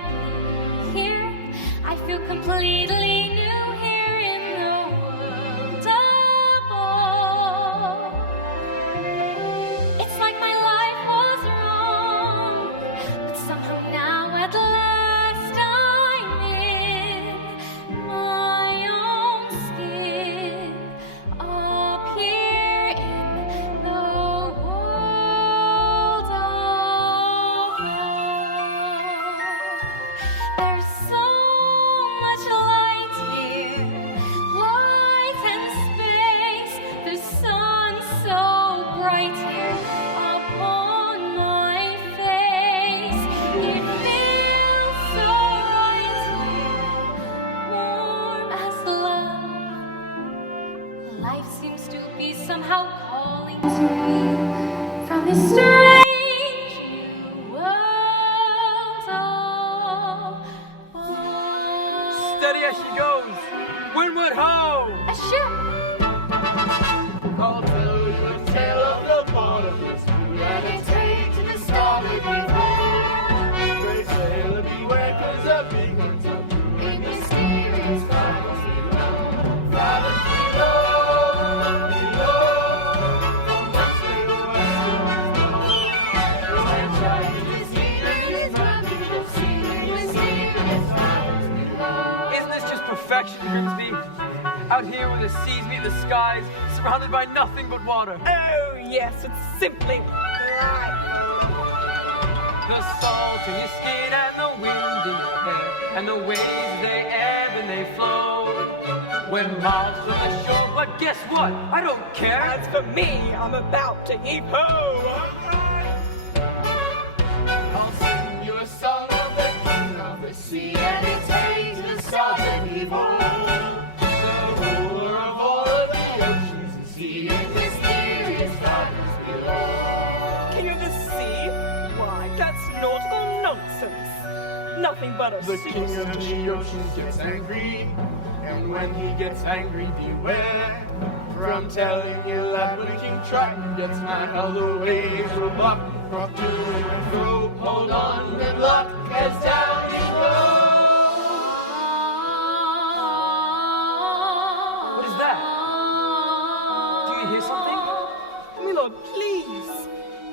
brightly here. I feel completely new here in the world above. It's like my life was wrong, but somehow now at last I'm in my own skin, up here in the world above. There's so much light here, light and space. The sun's so bright here upon my face. It feels so right here, warm as love. Life seems to be somehow calling to me from this strange new world above. Steady as she goes. Windward ho! A ship. I'll tell you a tale of the bottomless blue and its hate to the starboard behold. Great sailor beware, 'cause the big ones are blue in mysterious fathers below. Fathers below, below. From whence they were the sunshine is here, is nothing but sea, mysterious fathers below. Isn't this just perfection, Grimsby? Out here where the seas meet the skies, surrounded by nothing but water. Oh, yes, it's simply right. The salt in your skin and the wind in your hair, and the waves they ebb and they flow. When miles from the shore, but guess what? I don't care. As for me, I'm about to heave ho. I'll sing you a song of the king of the sea and its hate to the southern evil. The ruler of all of the oceans and sea and mysterious fathers below. King of the sea? Why, that's nautical nonsense. Nothing but a The king of superstition. the oceans gets angry, and when he gets angry, beware. For I'm telling you that when King Triton gets mad, how the waves will buck, rock to and fro. Hold on, good luck, as down you go. What is that? Do you hear something? My lord, please.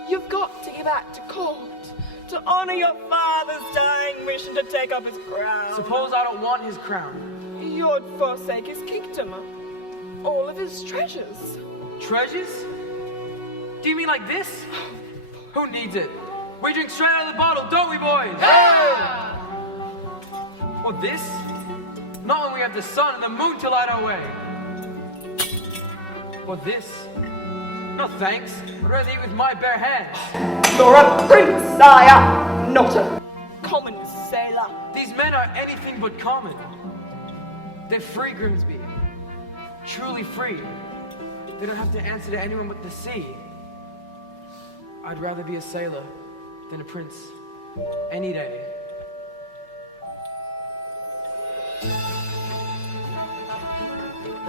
You've got to get back to court to honor your father's dying mission to take up his crown. Suppose I don't want his crown. You'd forsake his kingdom, all of his treasures. Treasures? Do you mean like this? Who needs it? We drink straight out of the bottle, don't we, boys? Or this? Not when we have the sun and the moon to light our way. Or this? No thanks. I'd rather eat with my bare hands. You're a prince, sire, not a common sailor. These men are anything but common. They're free, Grimsby. Truly free. They don't have to answer to anyone but the sea. I'd rather be a sailor than a prince. Any day.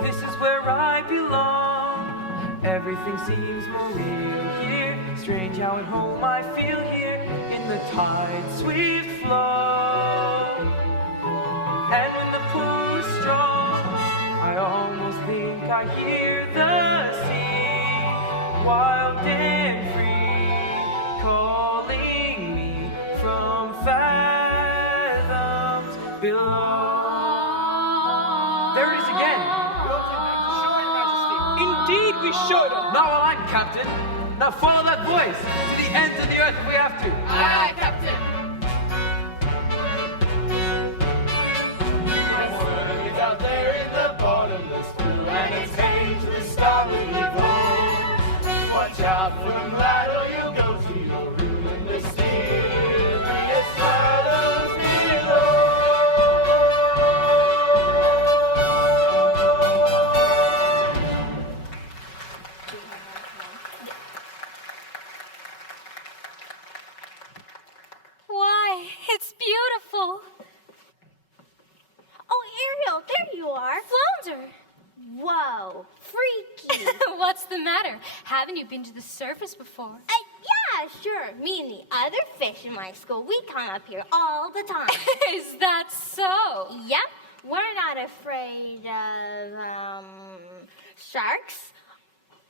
This is where I belong. Everything seems more real here. Strange how at home I feel here in the tide's swift flow. And when the pull is strong, I almost think I hear the sea, wild and free, calling me from fathoms below. There it is again. Indeed we should. Not while I'm captain. Now follow that voice to the ends of the earth if we have to. Aye, Captain. It's out there in the bottomless blue, and it's heading to the starboard evil. Watch out for them, lad, or you'll go to your room in the mysterious fathers below. Why, it's beautiful. Oh, Ariel, there you are. Flounder! Whoa, freaky. What's the matter? Haven't you been to the surface before? Yeah, sure. Me and the other fish in my school, we come up here all the time. Is that so? Yep, we're not afraid of, sharks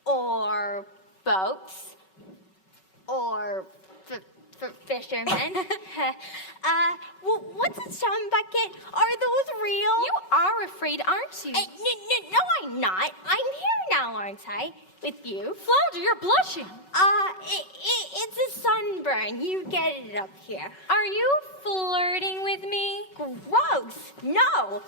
or boats or fishermen. What's a chum bucket? Are those real? You are afraid, aren't you? No, I'm not. I'm here now, aren't I? With you. Flounder, you're blushing. It's a sunburn. You get it up here. Are you flirting with me? Gross. No.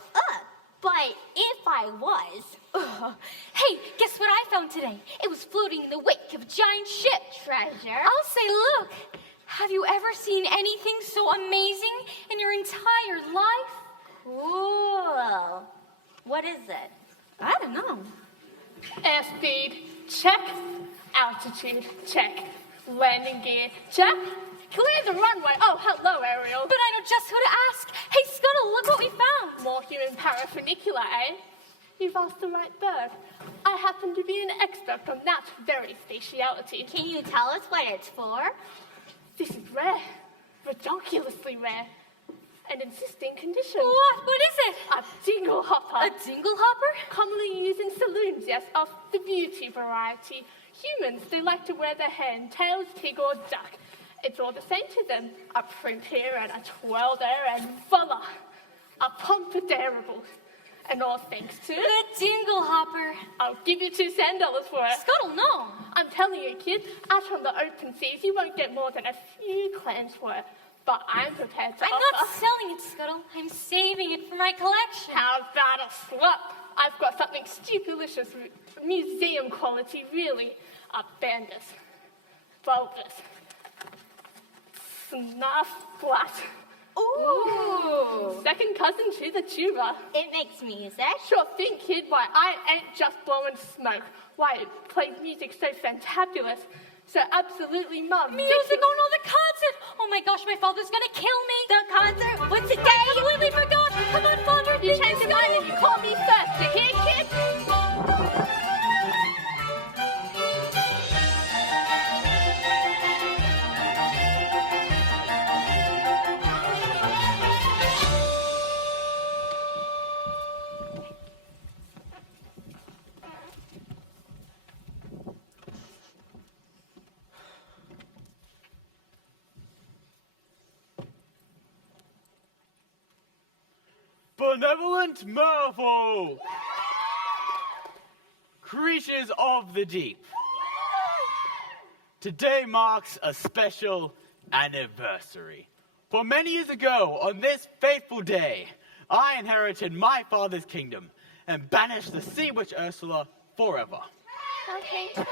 But if I was. Ugh. Hey, guess what I found today? It was floating in the wake of a giant ship. Treasure. I'll say, look. Have you ever seen anything so amazing in your entire life? Cool. What is it? I don't know. Airspeed, check. Altitude, check. Landing gear, check. Clear the runway. Oh, hello, Ariel. But I know just who to ask. Hey, Scuttle, look what we found. More human paraphernalia, eh? You've asked the right bird. I happen to be an expert on that very speciality. Can you tell us what it's for? This is rare. Redonkulously rare. An insisting condition. What? What is it? A dingle hopper. A dingle hopper? Commonly used in saloons, yes, of the beauty variety. Humans, they like to wear their hair in tails, pig, or duck. It's all the same to them. A primp here and a twirl there, and voila! A pompadorable. And all thanks to... The dingle hopper. I'll give you $2 for it. Scuttle, no. I'm telling you, kid, out on the open seas, you won't get more than a few clams for it. But I'm prepared to I'm offer... not selling it, Scuttle. I'm saving it for my collection. How about a swap? I've got something stupulicious, museum quality, really. A bandus, bulbous, snuff flat. Ooh. Second cousin to the tuba. It makes music. Sure thing, kid. Why, I ain't just blowing smoke. Why, it plays music so fantabulous. So absolutely mum. Music on all the concert. Oh my gosh, my father's gonna kill me. The concert? What's today? I completely forgot. Come on, Father. You changed your mind and you called me first. You hear, kid? Benevolent merfolk! Creatures of the deep. Today marks a special anniversary. For many years ago, on this fateful day, I inherited my father's kingdom and banished the sea witch Ursula forever. Okay.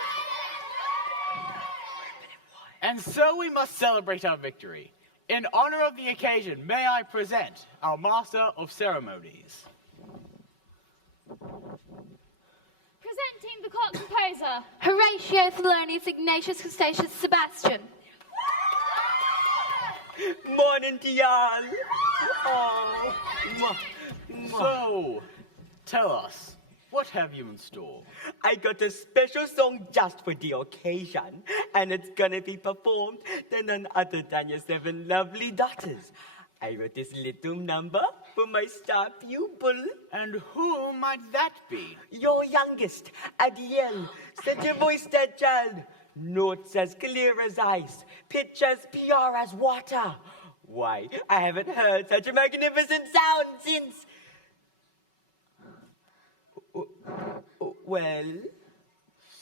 And so we must celebrate our victory. In honor of the occasion, may I present our Master of Ceremonies. Presenting the court composer, Horatio Thelonious Ignatius Crustaceus Sebastian. Morning to y'all. Oh. Mwah. Mwah. So, tell us, what have you in store? I got a special song just for the occasion, and it's gonna be performed by none other than your 7 lovely daughters. I wrote this little number for my star pupil. And who might that be? Your youngest, Adiel, such a voice that child. Notes as clear as ice, pitch as pure as water. Why, I haven't heard such a magnificent sound since... Well...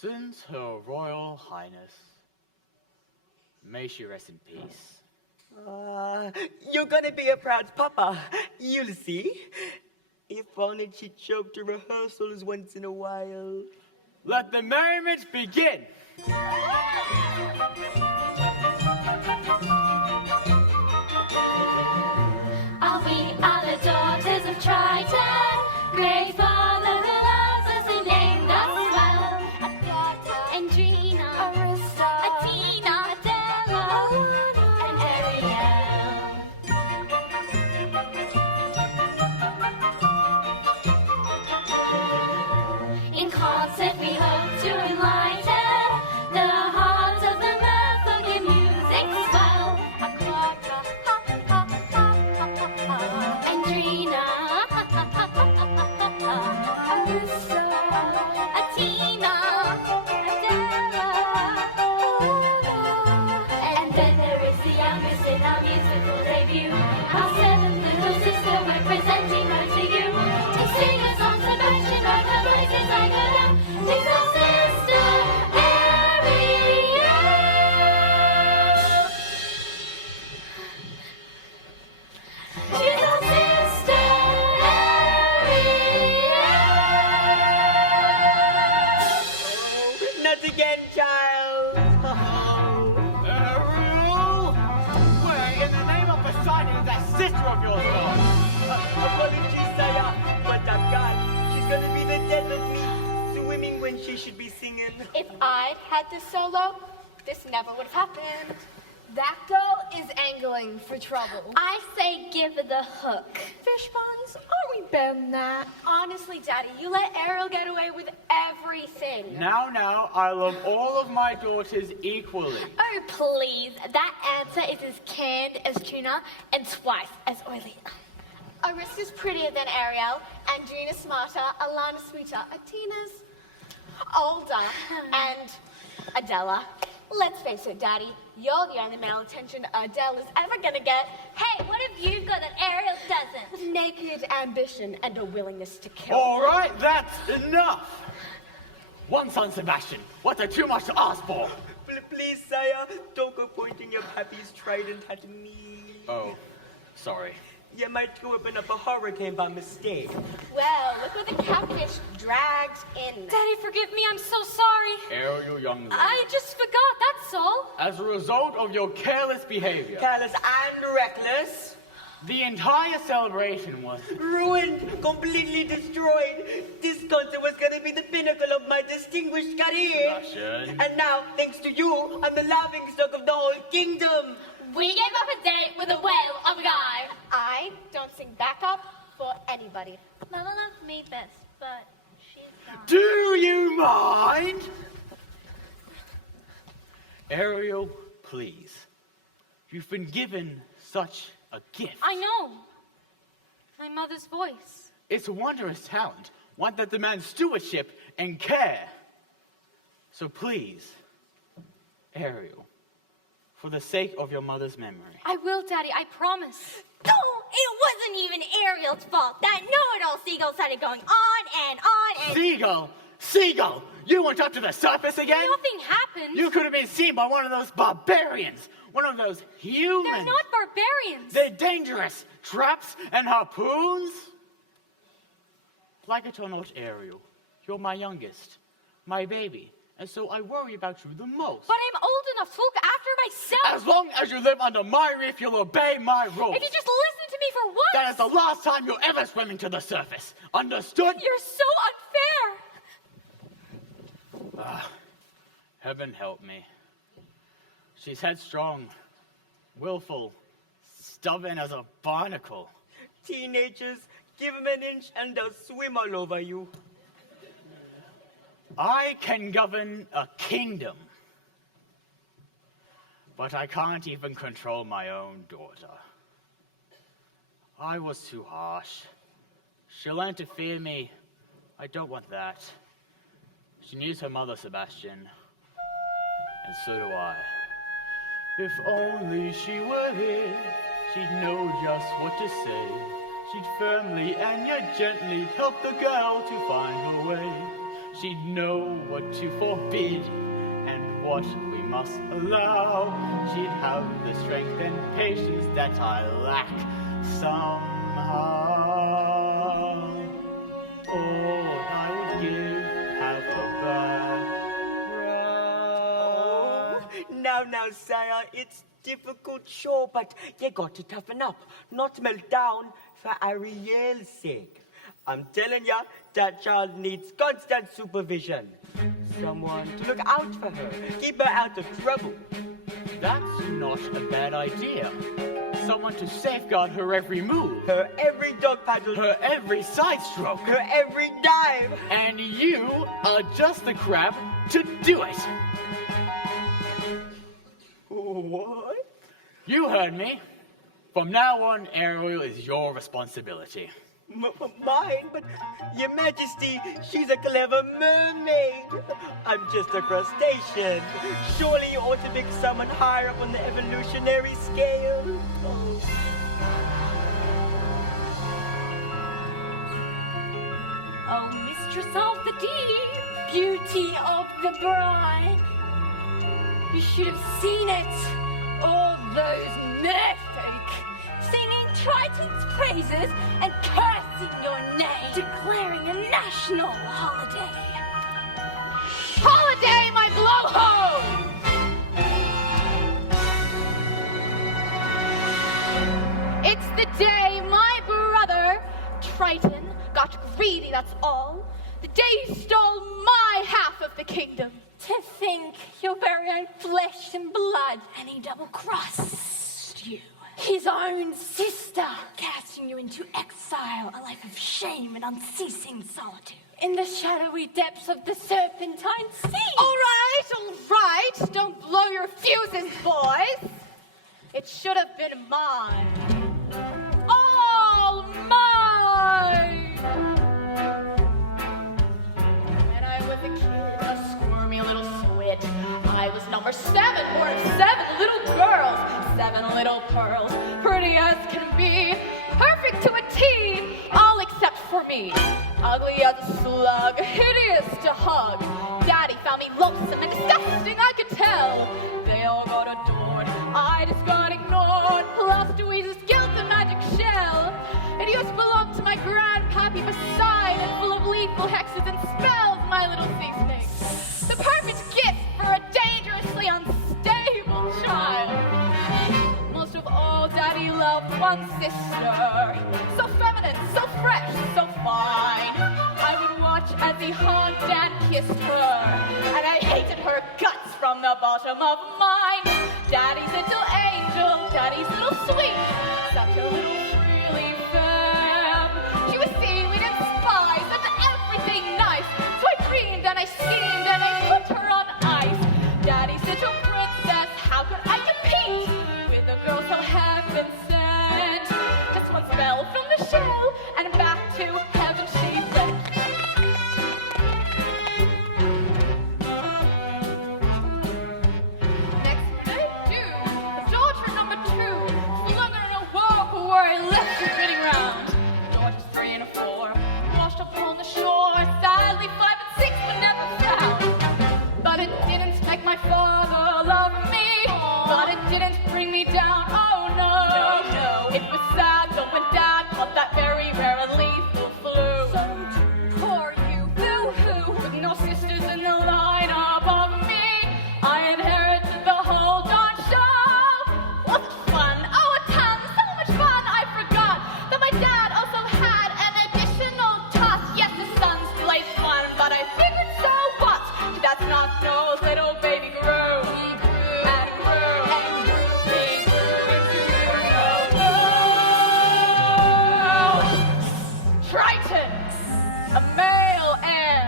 Since Her Royal Highness. May she rest in peace. You're gonna be a proud papa. You'll see. If only she'd show up to rehearsals once in a while. Let the merriment begin! Are we all the daughters of Triton? Great Father who loves us and named us well. Andrina, Arista, Athena, Adela, and Ariel. In concert we hope to enlighten the hearts of the merfolk in music. She's our sister, Ariel. Not again, child. Ariel! Where in the name of Poseidon is that sister of yours gone? Apologies, Saya, but I've got. She's gonna be the death of me, swimming when she should be singing. If I'd had this solo, this never would have happened. That girl is angling for trouble. I say give her the hook. Fish ponds, aren't we better than that? Honestly, Daddy, you let Ariel get away with everything. Now, I love all of my daughters equally. Oh, please. That answer is as canned as tuna and twice as oily. Arista's prettier than Ariel, Andrina's smarter, Alana's sweeter, Atina's older, and Adela. Let's face it, Daddy, you're the only male attention Adele is ever gonna get. Hey, what have you got that Ariel doesn't? Naked ambition and a willingness to kill. All right, that's enough. One son, Sebastian. What's there too much to ask for? Please, Saya, don't go pointing your pappy's trident at me. Oh, sorry. You might go open up a hurricane by mistake. Well, look what the catfish dragged in. Daddy, forgive me, I'm so sorry. Ariel, young lady. I just forgot, that's all. As a result of your careless behavior, Careless and reckless. the entire celebration was... Ruined, completely destroyed. This concert was gonna be the pinnacle of my distinguished career. Sebastian. And now, thanks to you, I'm the laughingstock of the whole kingdom. We gave up a date with a whale of a guy. I don't sing backup for anybody. Mama loved me best, but she's gone. Do you mind? Ariel, please. You've been given such a gift. I know. My mother's voice. It's a wondrous talent, one that demands stewardship and care. So please, Ariel, for the sake of your mother's memory. I will, Daddy, I promise. No, it wasn't even Ariel's fault. That know-it-all seagull started going on and on and... Seagull, you went up to the surface again? Nothing happened. You could have been seen by one of those barbarians, one of those humans. They're not barbarians. They're dangerous. Traps and harpoons. Like it or not, Ariel, you're my youngest, my baby, and so I worry about you the most. But I'm old enough to look after myself. As long as you live under my roof, you'll obey my rules. If you just listen to me for once. That is the last time you're ever swimming to the surface. Understood? You're so unfair. Heaven help me. She's headstrong, willful, stubborn as a barnacle. Teenagers, give them an inch and they'll swim all over you. I can govern a kingdom, but I can't even control my own daughter. I was too harsh. She learned to fear me. I don't want that. She needs her mother, Sebastian, and so do I. If only she were here, she'd know just what to say. She'd firmly and yet gently help the girl to find her way. She'd know what to forbid and what we must allow. She'd have the strength and patience that I lack somehow. All I would give, have her back. Now, Sire, it's difficult, sure, but you got to toughen up, not melt down for Ariel's sake. I'm telling ya, that child needs constant supervision. Someone to look out for her, keep her out of trouble. That's not a bad idea. Someone to safeguard her every move, Her every dog paddle, her every side stroke. her every dive. And you are just the crab to do it. What? You heard me. From now on, Ariel is your responsibility. Mine? But, Your Majesty, she's a clever mermaid. I'm just a crustacean. Surely you ought to pick someone higher up on the evolutionary scale. Oh, mistress of the deep, beauty of the bride. You should have seen it. All those merfolk singing Triton's praises and cursing your name, declaring a national holiday. Holiday, my blowhole! It's the day my brother, Triton, got greedy, that's all. The day he stole my half of the kingdom. To think your very own flesh and blood, and he double-crossed you. His own sister, casting you into exile, a life of shame and unceasing solitude. In the shadowy depths of the Serpentine Sea. All right, don't blow your fuses, boys. It should have been mine. All mine! When I was a kid, a squirmy little swit, I was number 7, born of 7 little girls, 7 little pearls, pretty as can be, perfect to a T, all except for me. Ugly as a slug, hideous to hug. Daddy found me loathsome and disgusting, I could tell. They all got adored, I just got ignored. Lost Louise's guilt and magic shell. It used to belong to my grandpappy beside, and full of lethal hexes and spells, my little sea snake. The perfect gift for a dangerously unstable child. Most of all, Daddy loved one sister. So feminine, so fresh, so fine. I would watch as he hugged and kissed her, and I hated her guts from the bottom of mine. Daddy's little angel, Daddy's little sweet, such a little frilly femme. She was seaweed and spice and everything nice. So I dreamed and I schemed and I put her on ice. Daddy's little princess, how could I compete with a girl so heaven sent? Just one spell from the shell and back to heaven she went. Next I do, daughter number 2, flung her in a whirlpool where I left her spinning round. Daughters 3 and 4, washed up on the shore, sadly 5 and 6 were never found. But it didn't make my father love me, but it didn't bring me down, oh no. It was sad, so when Dad caught that very rare and lethal flu. So poor you, boo-hoo, with no sisters in the lineup of me, I inherited the whole darn show. Was it fun? Oh, a ton, so much fun, I forgot that my dad also had an additional toss. Yes, the sons play fun, but I figured so what? That's not no little baby grew. He grew and grew and grew. He grew into Triton, a male heir.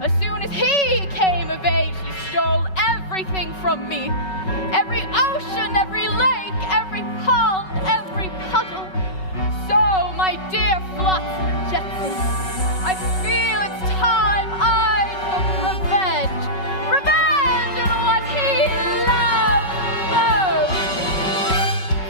As soon as he came of age, he stole everything from me. Every ocean, every lake, every pond, every puddle. So, my dear Flotsam Jetsam, I feel it's time I took revenge. Revenge on what he loved most.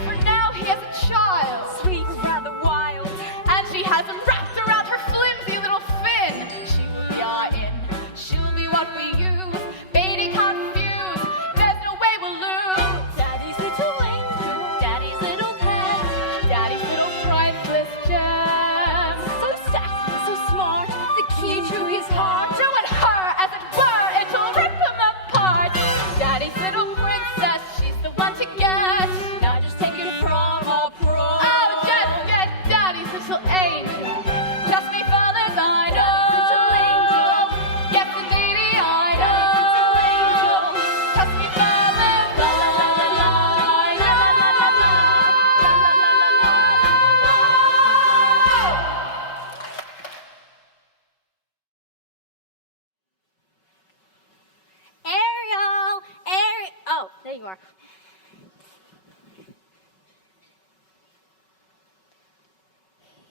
For now he has a child, sweet and rather wild, and she has him wrapped around her flimsy little fin. She will be our in, she'll be what we use. Baby confused, there's no way we'll lose. Daddy's little angel, Daddy's little pet, Daddy's little priceless gem. so sassy, so smart, the key to his heart. Doing her as it were, it'll rip him apart. Daddy's little princess, she's the one to get. Now just take it from a pro. Oh, just get Daddy's little angel. Trust me, fathers, I know. Little angel. Yes, indeedy, I know. Trust me, fathers, la la la la la, la la la la la, la la la la la. Ariel! Oh, there you are.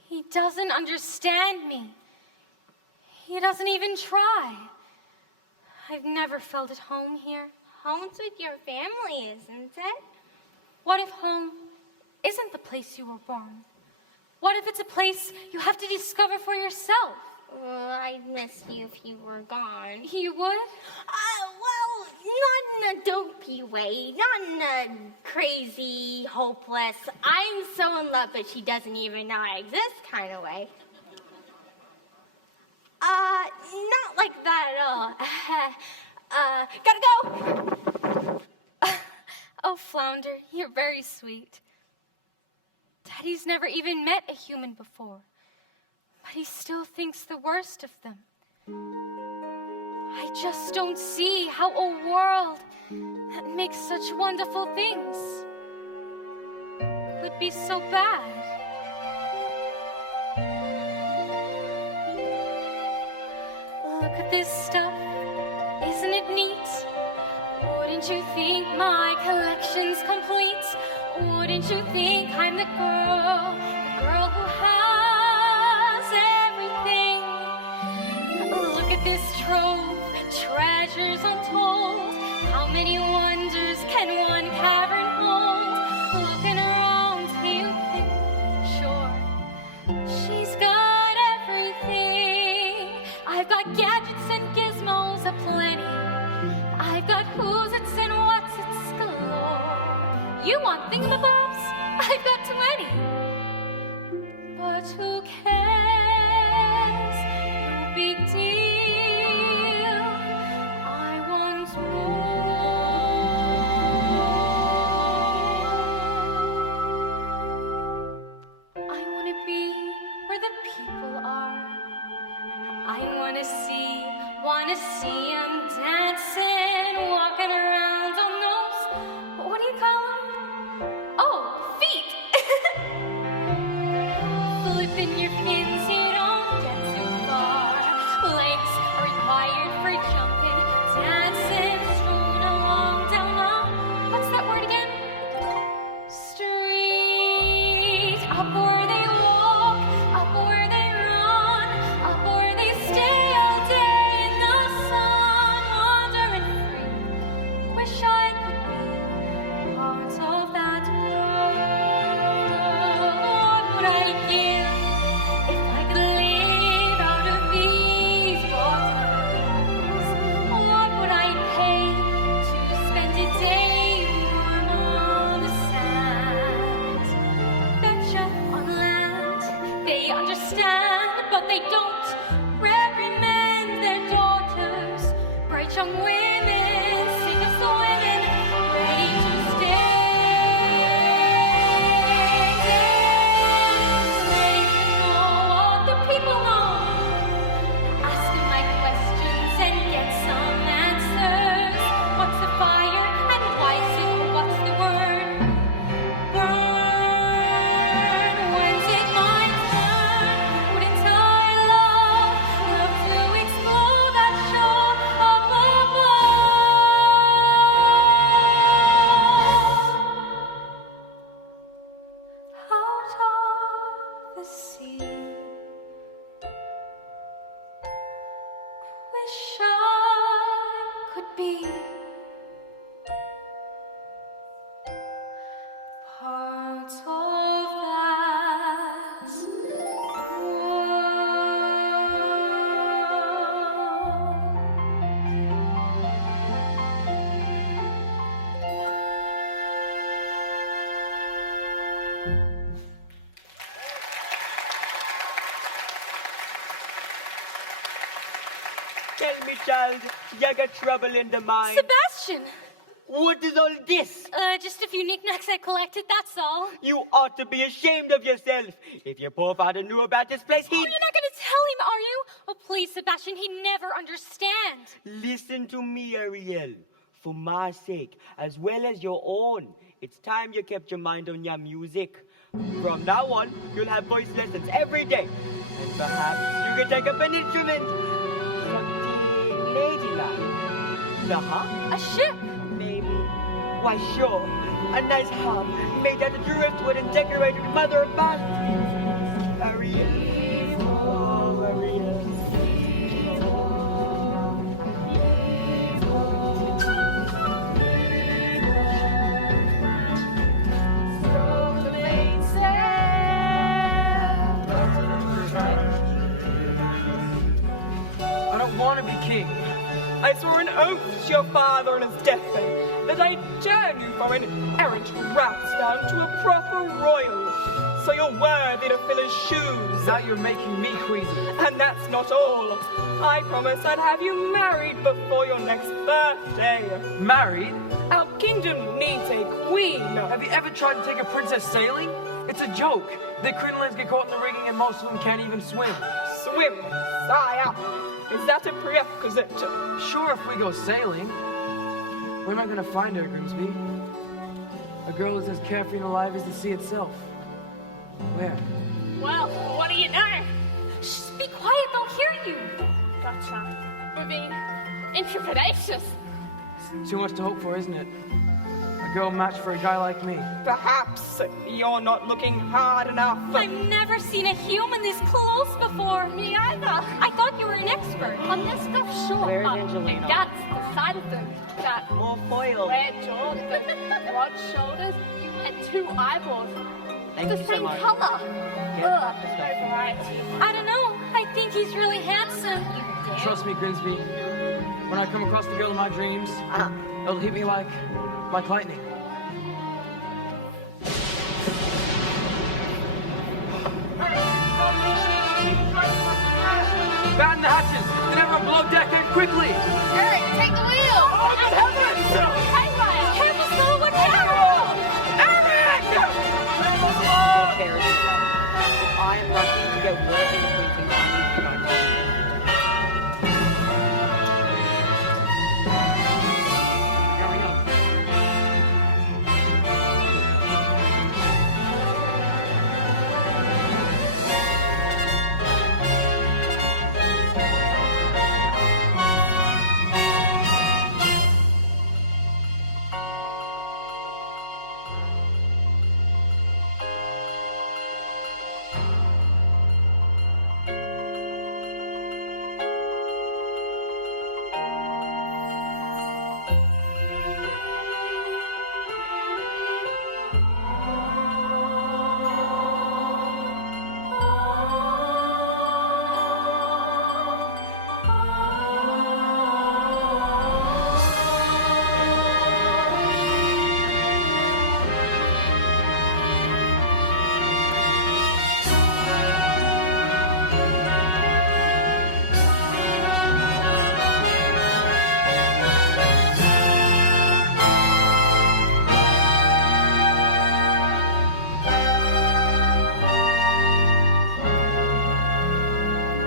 He doesn't understand me. He doesn't even try. I've never felt at home here. Home's with your family, isn't it? What if home isn't the place you were born? What if it's a place you have to discover for yourself? Well, I'd miss you if you were gone. You would? Well, Not in a dopey way, not in a crazy, hopeless, I'm so in love but she doesn't even know I exist kind of way. Not like that at all. Gotta go! Oh, Flounder, you're very sweet. Daddy's never even met a human before, but he still thinks the worst of them. I just don't see how a world that makes such wonderful things would be so bad. Look at this stuff, isn't it neat? Wouldn't you think my collection's complete? Wouldn't you think I'm the girl who has everything? Look at this trove, treasures untold. How many wonders can one cavern hold? Looking around, you think, sure, she's got everything. I've got gadgets and gizmos aplenty. I've got who's its and what's its galore. You want thingamabobs? I've got 20. But who cares? No big deal. I want more. I want to be where the people are. I want to see them dancing, walking around on those, what do you call them? Oh, feet! Flipping your fins, you don't get too far. Legs are required for jumping, dancing, strolling along down the, what's that word again? Street, up where they walk, up where they run, up where they stay all day in the sun, wandering free. Wish I could be part of that world. What would I give if I could live out of these waters? What would I pay to spend a day warm on the sand? Betcha on land, they understand, but they don't reprimand their daughters. Bright young women, sick of swimming, ready to stay. Ready to know what the people know. Ask them my questions and get some answers. What's the fire and why is it? What's the word? Burn. When's it my turn? Wouldn't I love to explore that shore up above? Out of the sea. Wish I could be part of that world. Tell me, child, you got trouble in the mind. Sebastian! What is all this? Just a few knickknacks I collected, that's all. You ought to be ashamed of yourself. If your poor father knew about this place, Oh, he'd... you're not gonna tell him, are you? Oh, please, Sebastian, he'd never understand. Listen to me, Ariel. For my sake, as well as your own, it's time you kept your mind on your music. From now on, you'll have voice lessons every day. And perhaps you can take up an instrument. Something ladylike. Huh? A ship. Maybe. Why, sure. A nice harp made out of driftwood and decorated with mother of pearl. Ariel. Oh, Ariel. I don't want to be king. I swore an oath to your father on his deathbed that I'd turn you from an errant rapsdown to a proper royal, so you're worthy to fill his shoes. Now you're making me queasy. And that's not all. I promised I'd have you married before your next birthday. Married? Our kingdom needs a queen. Have you ever tried to take a princess sailing? It's a joke. The crinolines get caught in the rigging and most of them can't even swim. Swim, sire. Is that a prerequisite? Sure, if we go sailing. Where am I gonna find her, Grimsby? A girl is as carefree and alive as the sea itself. Where? Well, what do you know? Shh, be quiet, they'll hear you. Gotcha. We're being intrepidatious. Too much to hope for, isn't it? A girl matched for a guy like me. Perhaps you're not looking hard enough. I've never seen a human this close before. Me either. I thought you were an expert. On this stuff, sure. Where's but Angelina? The guts, the side of them, that More foil. square jaw, the broad shoulders, and 2 eyeballs. Thank the you so same much. color. Get Ugh, off the stuff. overrated. I don't know. I think he's really handsome. Trust me, Grimsby. When I come across the girl in my dreams, it'll hit me like lightning. Batten the hatches! Then everyone blow deck in quickly! Eric, take the wheel! Oh, good heavens! Hey, Ryan, careful, slow, what's happening? If I am lucky to get word in the printing, I need to go. Going up.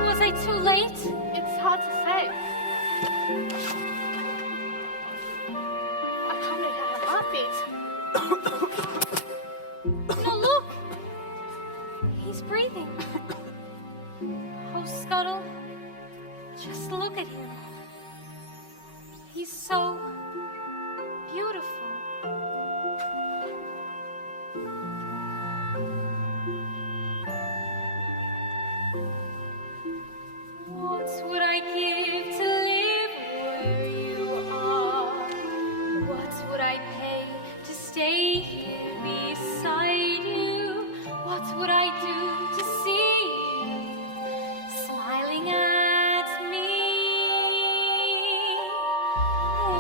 Was I too late? It's hard to say. I can't make out her heartbeat. No, look. He's breathing. Oh, Scuttle, just look at him. He's so beautiful. What would I give to live where you are? What would I pay to stay here beside you? What would I do to see you smiling at me?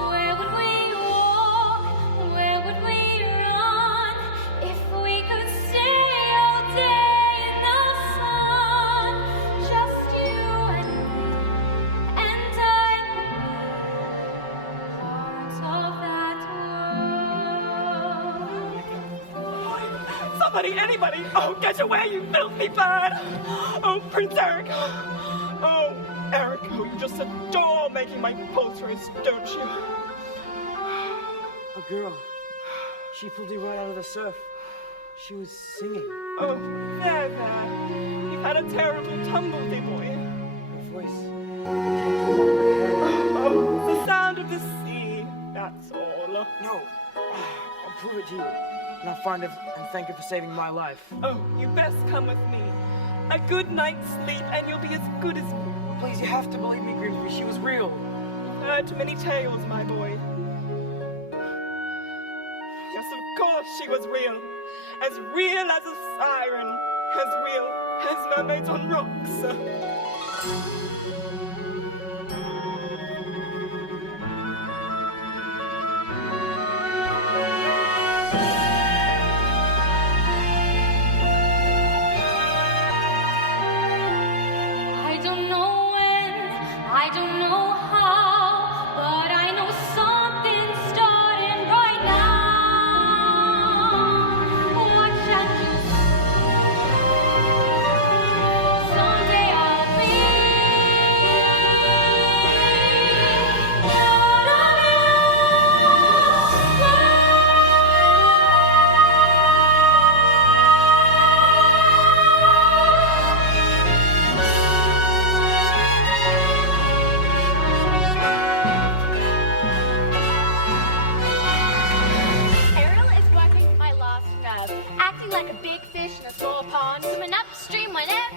Where would we walk? Where would we run if we could stay all day in the sun? Just you and me, and I could be part of that world. Somebody, anybody! Oh, get away, you filthy bird! Oh, Prince Eric! Oh, Eric, oh, you just adore making my pulse race, don't you? A girl. She pulled you right out of the surf. She was singing. Oh, there. You've had a terrible tumble, dear boy. Her voice. Came from her head. Oh, the sound of the sea, that's all. No. I'll prove it to you. And I'll find her and thank her for saving my life. Oh, you best come with me. A good night's sleep and you'll be as good as new. Please, you have to believe me, Grimsby. She was real. Heard too many tales, my boy. Yes, of course she was real. As real as a siren. As real as mermaids on rocks.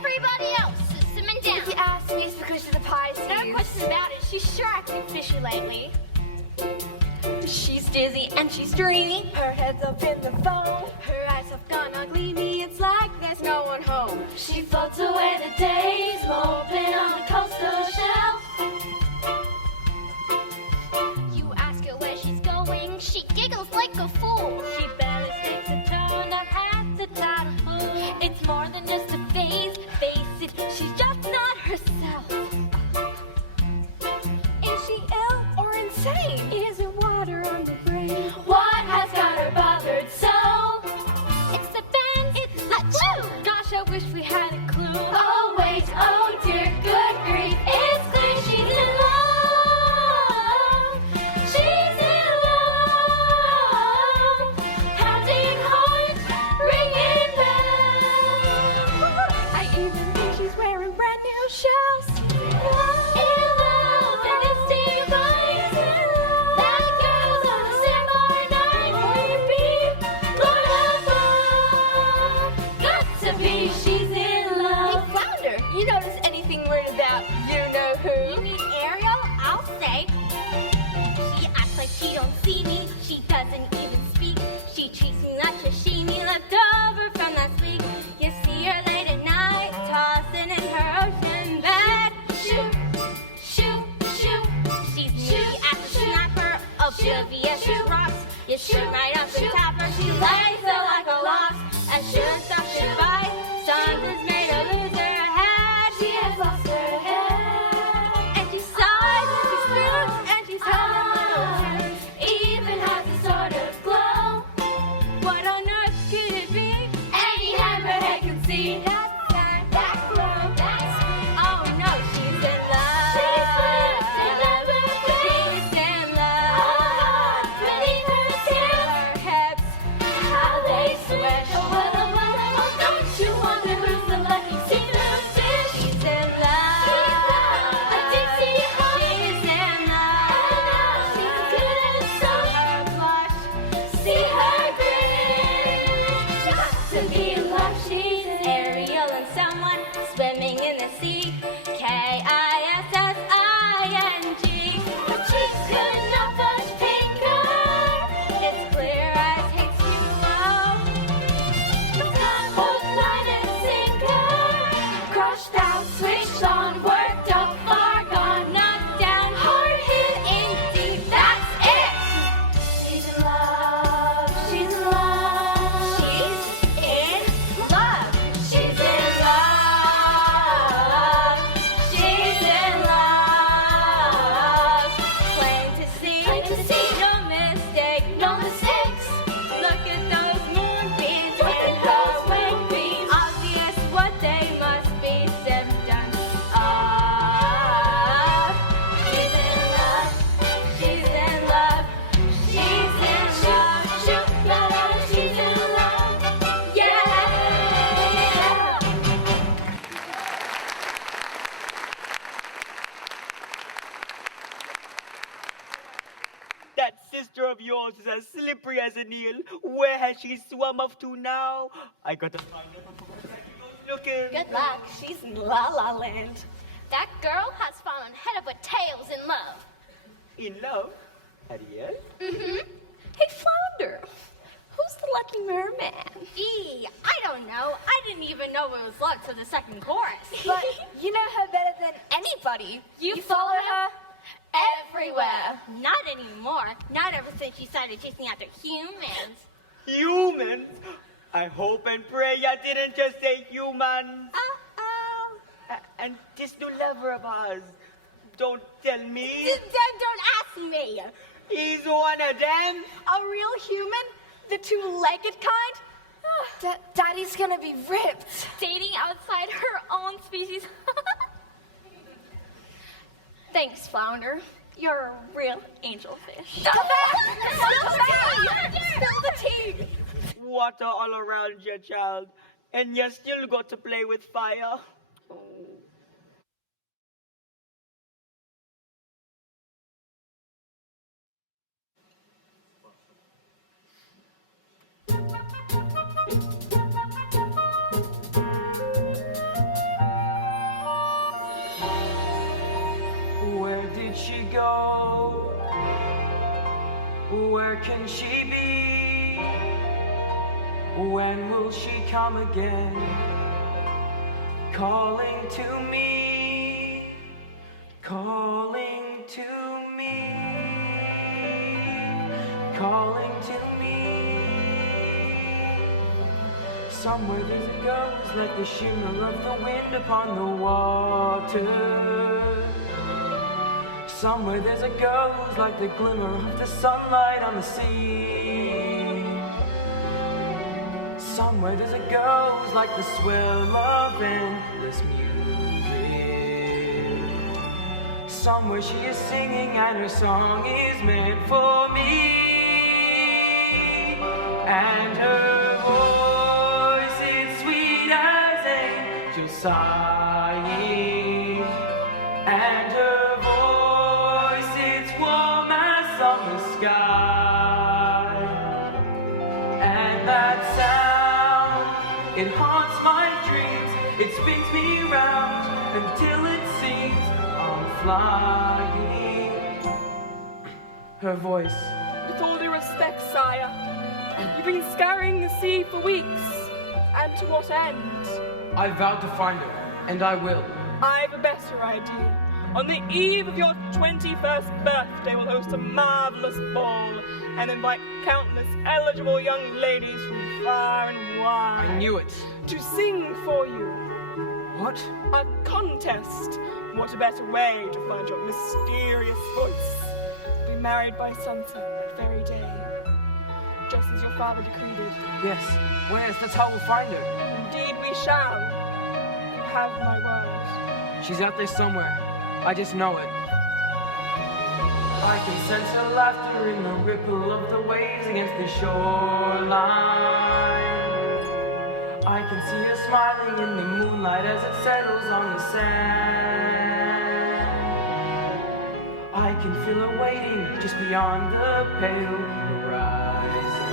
everybody else is simming down. If you ask me, it's because of the pies. No question about it. She's sure acting fishy lately. She's dizzy and she's dreamy. Her head's up in the foam. Her eyes have gone all gleamy. It's like there's no one home. She floats away the days, moping on the coastal shelf. You ask her where she's going, she giggles like a fool. She barely speaks a tone that has the title fool. It's more than just a phase, face it, she's just not herself. Is she ill or insane? Is it water on the brain? What has got her bothered so? It's the band, it's the glue. Gosh, I wish we had a clue. Oh wait, oh dear, good grief, it's clear she's in love. She's in love. Pounding heart, ringing bells. I even think she's wearing brand new shoes. In love, and it's divine. That girl's on a standby night. Repeat, Lord above. Got to be, she's in Hey, love. Flounder, you notice anything weird about you know who? You mean Ariel? I'll say. She acts like she don't see me. She doesn't even speak. She treats me like sashimi left over from last week. You see her late at night, tossing in her ocean bed. Shoot, shoot, shoot. She's me at the snapper, oblivious as rocks. You shoot right up and tap her. She lays there like a lost. And sure stuff she bites. Something's made her lose her head. She has lost her head. And she sighs and she screams and she's telling little tunes. Even has a sort of glow. What on earth could it be? Any hammerhead can see that glow. Oh no, she's in love. She's in love. She's in love. Beneath her skin, her hips, how they swish. Don't you wonder who's the lucky seafood? She's in love. A Dixie hop. She's in love. She's good and so her blush. See her grin. Got to be in love. She's Ariel and someone swimming in the sea. Kissing. Her cheeks could not much pinker. It's clear as H2O. Both line and sinker. Crushed out, switched on, worked up, far gone, knocked down, hard hit in deep. That's it. She's in love. She's in love. She's in love. She's in love. She's in love. Plain to see. No mistake. No mistakes. Look at those moonbeams and those wingbeams. Obvious what they must be symptoms of. She's in love. She's in love. She's in love. Shoot, la la, she's in love. Yeah. That sister of yours is as slippery as an eel. Where has she swum off to now? I gotta find her before she goes looking. Good luck. She's in La La Land. That girl has fallen head over tails in love. In love? Ariel? Hey, Flounder, who's the lucky merman? I don't know. I didn't even know it was love to the second chorus. But you know her better than anybody. You follow her everywhere. Not anymore. Not ever since she started chasing after humans. Humans? I hope and pray you didn't just say humans. Uh-oh. And this new lover of ours, don't tell me. Don't ask me. He's one of them. A real human? The two-legged kind? Daddy's gonna be ripped. Dating outside her own species. Thanks, Flounder. You're a real angel fish. Stop Spill the tea! Water all around you, child. And you still got to play with fire. Where can she be? When will she come again? Calling to me, calling to me, calling to me. Somewhere there's a ghost like the shimmer of the wind upon the water. Somewhere there's a ghost like the glimmer of the sunlight on the sea. Somewhere there's a ghost like the swell of endless music. Somewhere she is singing and her song is meant for me. And her voice is sweet as angels sighing. And her voice is warm as summer sky. And that sound, it haunts my dreams. It spins me round until it seems I'm flying. Her voice. With all due respect, sire, you've been scouring the sea for weeks. And to what end? I vowed to find her, and I will. I've a better idea. On the eve of your 21st birthday, we'll host a marvelous ball and invite countless eligible young ladies from far and wide. I knew it. To sing for you. What? A contest. What a better way to find your mysterious voice. Be married by sunset that very day, just as your father decreed it. Yes. Where's? That's how we'll find her. Indeed we shall. You have my word. She's out there somewhere. I just know it. I can sense her laughter in the ripple of the waves against the shoreline. I can see her smiling in the moonlight as it settles on the sand. I can feel her waiting just beyond the pale horizon,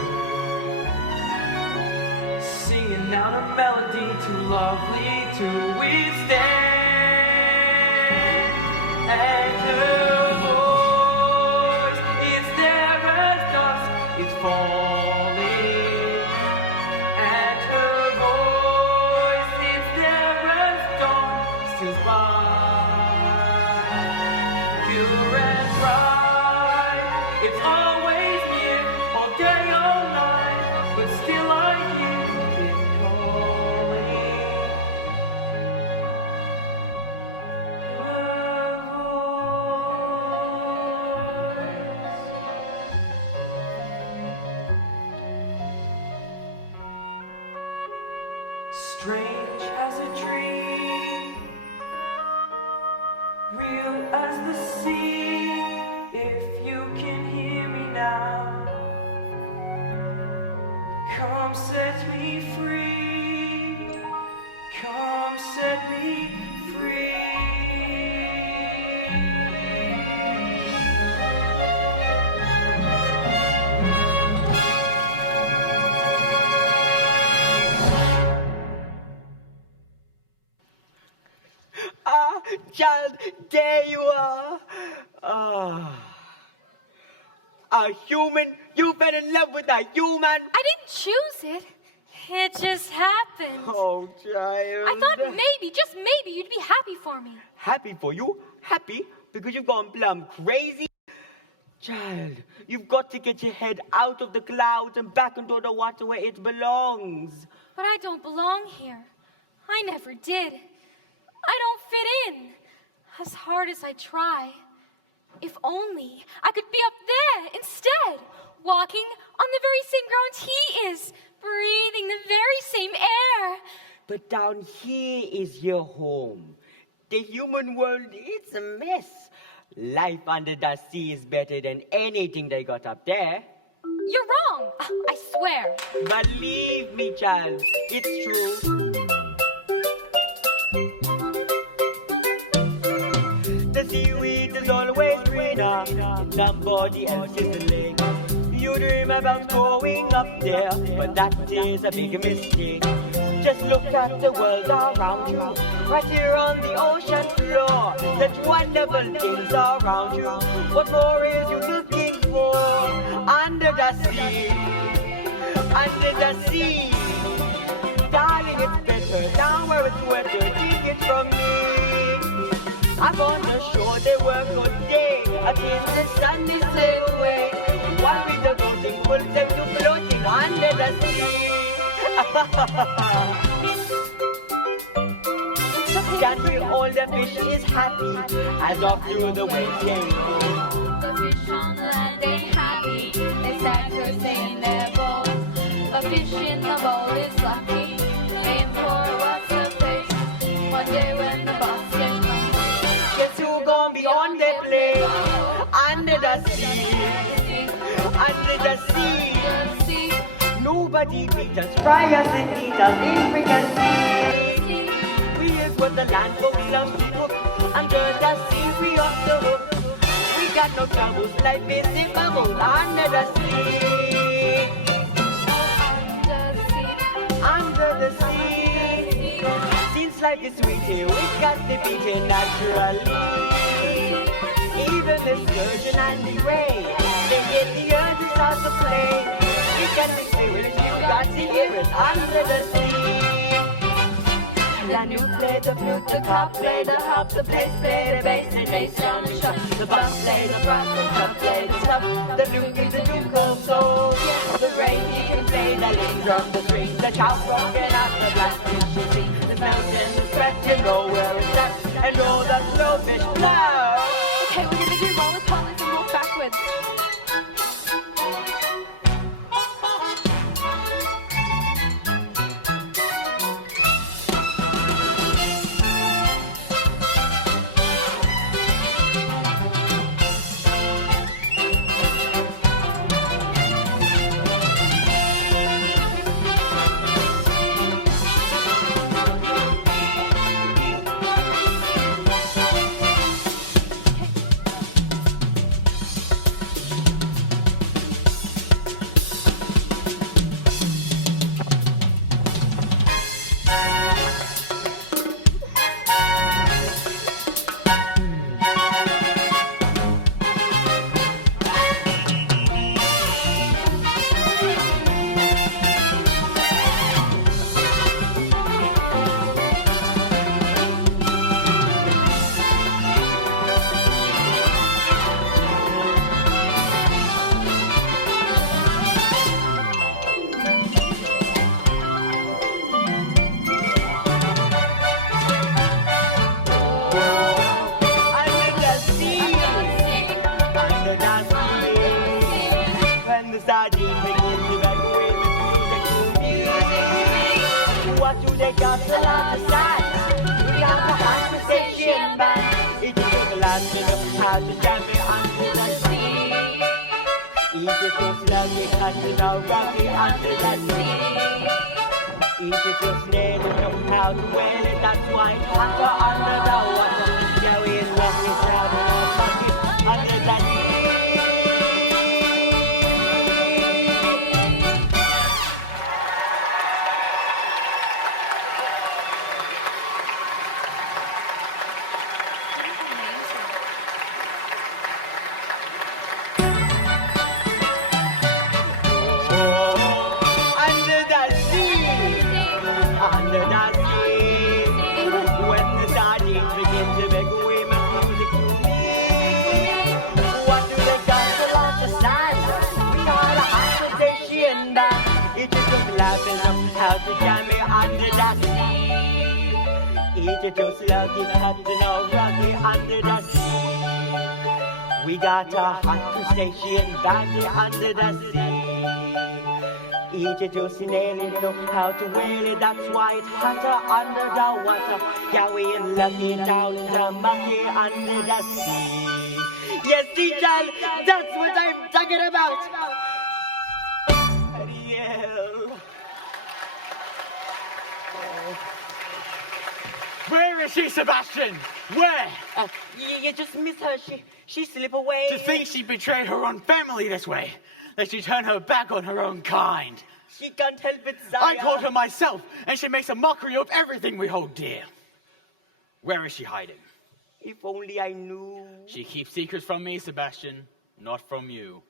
singing out a melody too lovely to withstand. And her voice is there as dusk is falling. And her voice is there as dawn steals by. Pure and bright, it's always near, all day, all night, but still I hear it calling. Strange as a dream, real as the sea. If you can hear me now, come set me free. Come set me free. Ah, child, there you are. Ah. A human? You fell in love with a human? I didn't choose it. It just happened. Oh, child. I thought maybe, just maybe, you'd be happy for me. Happy for you? Happy? Because you've gone plumb crazy? Child, you've got to get your head out of the clouds and back into the water where it belongs. But I don't belong here. I never did. I don't fit in, as hard as I try. If only I could be up there instead, walking on the very same ground he is, breathing the very same air. But down here is your home. The human world, it's a mess. Life under the sea is better than anything they got up there. You're wrong, I swear. Believe me, child, it's true. The seaweed is always greener in somebody else's lake. You dream about going up there, but that is a big mistake. Just look at the world around you, right here on the ocean floor. Such wonderful things around you. What more is you looking before. Under the sea, under the sea. Darling, it's better down where it's wetter. Take it from me. I'm on the shore, they work all day. Against the sun, they sail away. While we the boating, full them to floating under the sea. That we all the fish is happy as off through the waves came. The fish on the land ain't happy. They sag or stay in their bowl. A fish in the bowl is lucky. Aim for what's the place. One day when the boss gets home. Guess who gonna be on the plane? Under the sea, under the sea. Nobody beat us, fry us and eat us in fricassee. We is what the land folks love to cook. Under the sea, we off the hook. We got no troubles like basic bubbles under the sea. Under the sea. Since life is sweet here, we got to be here naturally. Even the sturgeon and the ray, they get the urge to start to play. We got the spirit, you got to hear it under the sea. Then you play the flute, the cop play the hop, the bass play the bass, the bass on the shop, the bass play the brass, the trumpet play the stuff, the luke is the duke of soul. The reindeer can play the lead drum, the strings, the chow broken out, the black fish you see, the mountain, the stretch, and know where it's at, and know the slow fish blow. Okay, we're gonna do roll with polys and walk backwards. What do they got to laugh aside? We got the conversation back. It took a lot to know how to jam it under the sea. Easy to slowly cut it out rocky under the sea. Easy to snare to know how to whale it. That's why it's hotter under the water. Yeah, we love it now in our pocket under the sea. Under the sea, when the sardines begin to make we make music to me. What do they got to laugh aside? We got a conversation back. It is just laughing up how to jam me under the sea. It is just lucky captain of rocky under the sea. We got a hot crustacean bounty under the sea. Eat it juicy nail it, know how to whale it, that's why it's hotter under the water. Yeah, we ain't lucky down in the mucky under the sea. Yes, teacher, that's what I'm talking about. Ariel. Where is she, Sebastian? Where? You just miss her. She slip away. To think she betrayed her own family this way. That she turned her back on her own kind. She can't help it, Zaya. I caught her myself, and she makes a mockery of everything we hold dear. Where is she hiding? If only I knew. She keeps secrets from me, Sebastian, not from you.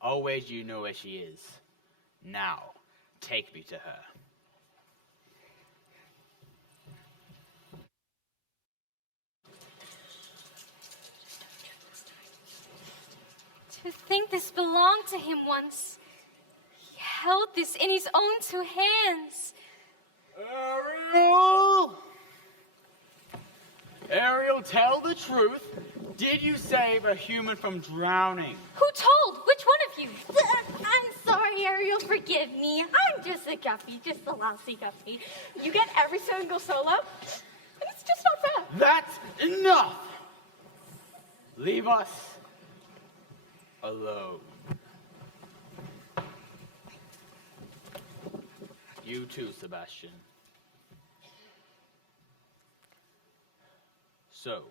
Always you know where she is. Now, take me to her. To think this belonged to him once. He held this in his own two hands. Ariel! Ariel, tell the truth. Did you save a human from drowning? Who told? Which one of you? I'm sorry, Ariel, forgive me. I'm just a guppy, just a lousy guppy. You get every single solo, and it's just not fair. That's enough! Leave us alone. You too, Sebastian. So,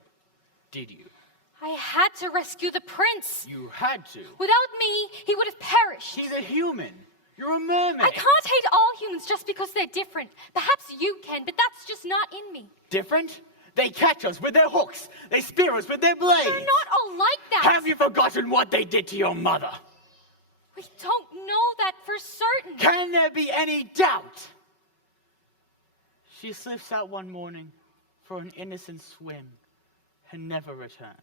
did you? I had to rescue the prince. You had to. Without me, he would have perished. He's a human. You're a mermaid. I can't hate all humans just because they're different. Perhaps you can, but that's just not in me. Different? They catch us with their hooks. They spear us with their blades. They're not all like that. Have you forgotten what they did to your mother? We don't know that for certain. Can there be any doubt? She slips out one morning for an innocent swim and never returns.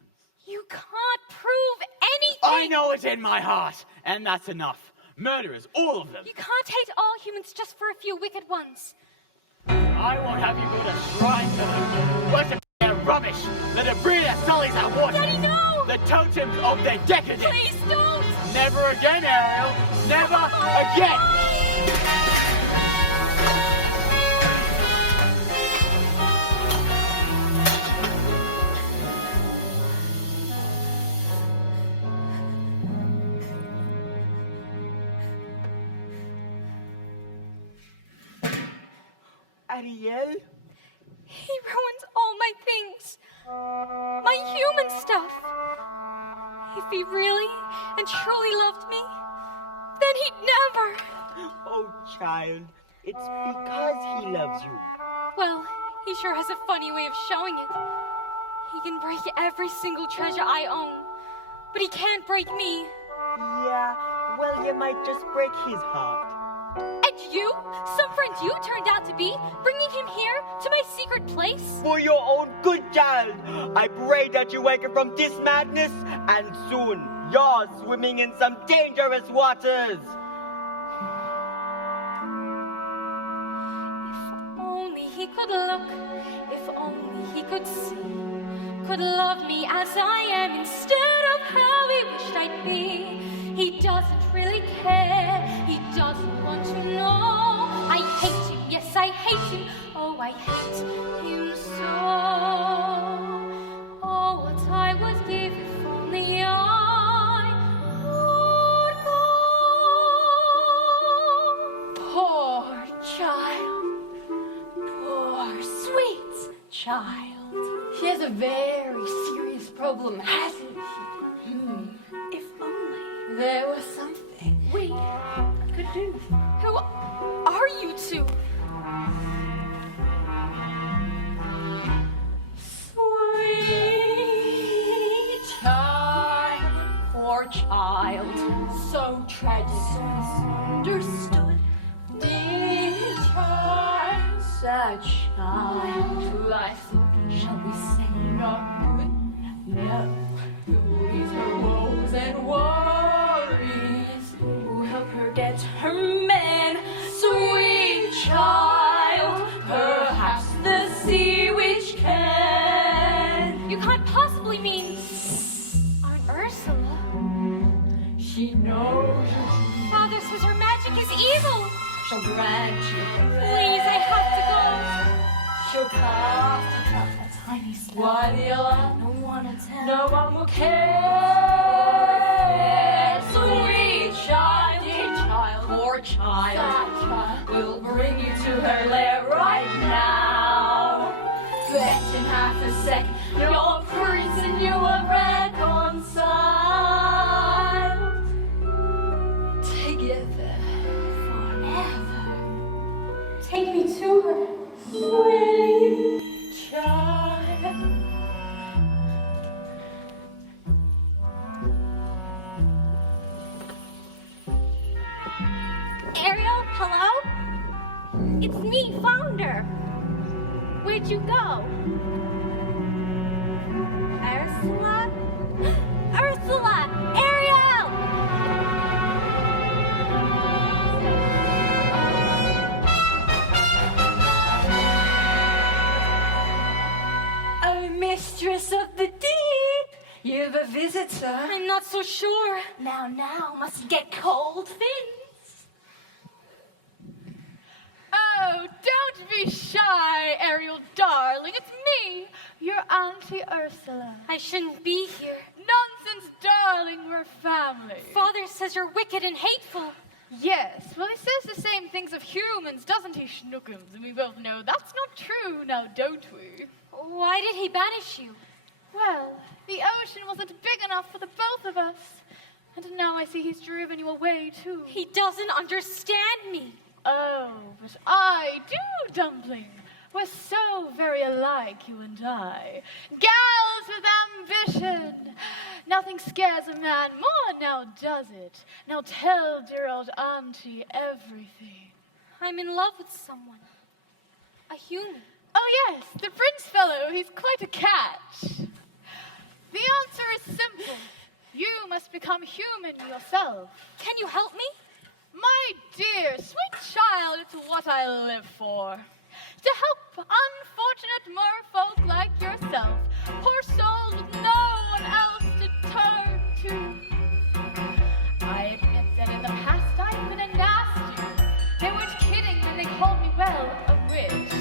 You can't prove anything. I know it in my heart, and that's enough. Murderers, all of them. You can't hate all humans just for a few wicked ones. I won't have you build a shrine to them. Worship their rubbish, the debris that sullies our water. Daddy, no! The totems of their decadence. Please don't! Never again, Ariel. Never again. Ariel? He ruins all my things. My human stuff. If he really and truly loved me, then he'd never. Oh, child, it's because he loves you. Well, he sure has a funny way of showing it. He can break every single treasure I own, but he can't break me. Yeah, well, you might just break his heart. And you? Some friend you turned out to be, bringing him here to my secret place? For your own good, child, I pray that you wake up from this madness, and soon you're swimming in some dangerous waters. If only he could look, if only he could see, could love me as I am instead of how he wished I'd be. He doesn't really care, he doesn't want to know. I hate him, yes I hate him, oh I hate him so. Oh, what I would give if only I would go. Poor child, poor sweet child. She has a very serious problem, hasn't she? If only there was something we could do. Who are you two? Sweet child, poor child, so tragic, misunderstood. Dear child, sad child, I thought, shall we say, not good? No, who ease her woes and worries, who help her get her man? Sweet child, perhaps the sea witch can. You can't possibly mean Aunt Ursula. She knows Father says her magic is evil. she'll grant you. Please, I have She'll carve to cut a tiny spot. No one will tell. No one will care. Sweet child, dear child, poor child, we'll bring you to her lair right now. Bet in half a sec, your prince and you are reconciled together forever. to go. Take me to her. Sweet child. did you go? Ursula? Ursula! Ariel! Oh, mistress of the deep, you've a visitor. I'm not so sure. Now, must get cold things. Oh, don't be shy, Ariel darling. It's me, your Auntie Ursula. I shouldn't be here. Nonsense, darling, we're family. Father says you're wicked and hateful. Yes, well, he says the same things of humans, doesn't he, Schnookums? And we both know that's not true, now don't we? Why did he banish you? Well, the ocean wasn't big enough for the both of us. And now I see he's driven you away, too. He doesn't understand me. Oh, but I do, Dumpling. We're so very alike, you and I. Gals with ambition. Nothing scares a man more now, does it? Now tell dear old Auntie everything. I'm in love with someone. A human. Oh, yes, the prince fellow. He's quite a catch. The answer is simple. You must become human yourself. Can you help me? My dear, sweet child, it's what I live for. To help unfortunate merfolk like yourself, poor souls with no one else to turn to. I admit that in the past I've been a nasty. They weren't kidding when they called me, well, a witch.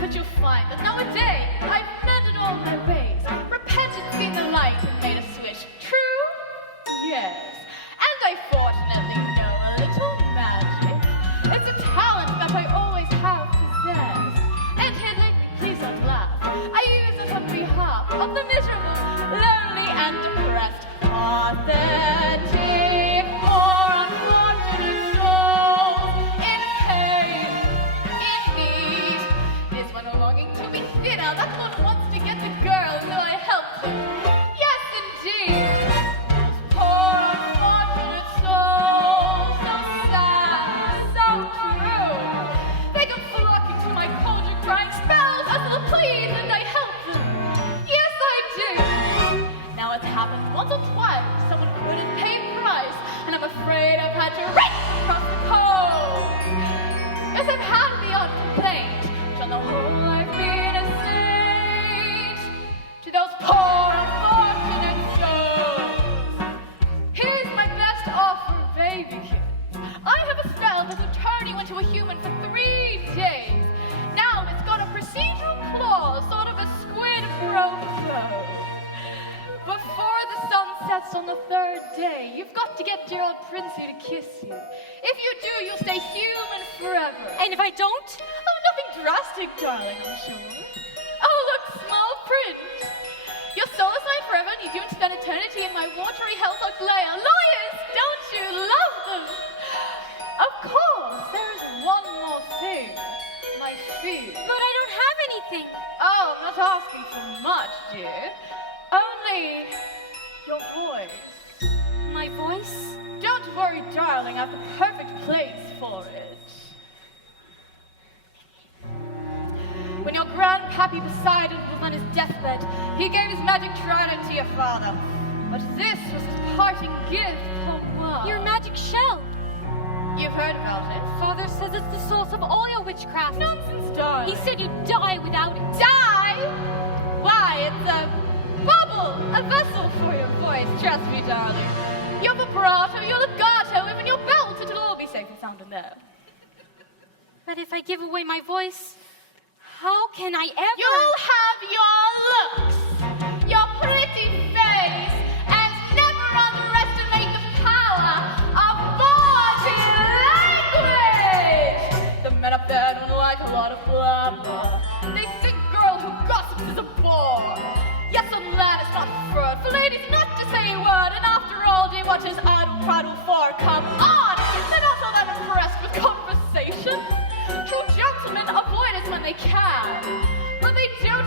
But you'll find that nowadays I've mended all my ways. Repentance been the light and made a switch. True? Yes. And I fortunately know a little magic. It's a talent that I always have possessed. And hey, lately, please don't laugh. I use it on behalf of the miserable, lonely, and depressed. Pathetic, poor, unfortunate souls in pain, in need. This one longing to be thinner, that one wants to get the girl, so I help them. Yes, indeed. Those poor, unfortunate souls, so sad, so true. They come flocking to my cauldron, crying spells as little please, and I help them. Yes, I do. Now it's happened once or twice. Someone couldn't pay price, and I'm afraid I've had to race across the coast. Yes, I've had the odd complaint, but on the whole I've been a saint to those poor unfortunate souls. Here's my best offer, baby kids. I have a spell that will turn you into a human for 3 days. Now it's got a procedural clause, sort of a squid pro. Before the sun sets on the 3rd day, you've got to get dear old Princey to kiss you. If you do, you'll stay human forever. And if I don't? Oh, nothing drastic, darling, I'm sure. Oh, look, small print. Your soul is mine forever, and you do spend eternity in my watery house of Glea. Lawyers, don't you love them? Of course, there is one more thing. My fee. But I don't have anything. Oh, I'm not asking for much, dear. Only your voice. My voice? Don't worry, darling, I have the perfect place for it. When your grandpappy Poseidon was on his deathbed, he gave his magic trident to your father. But this was his parting gift. Oh, wow. Your magic shell. You've heard about it. Father says it's the source of all your witchcraft. Nonsense, darling. He said you'd die without it. Die? Why, it's a bubble, a vessel for your voice. Trust me, darling. Your vibrato, your legato, even your belt, it'll all be safe and sound in there. But if I give away my voice, how can I ever? You'll have your looks, your pretty face, and never underestimate the power of body language. The men up there don't like a lot of blah blah. They think girl who gossips is a bore. Yes, on land is not fraud, for ladies not to say a word, and after all, dear, what is idle prattle for? Come on, they're not all that impressed with conversation. True gentlemen avoid it when they can, but they don't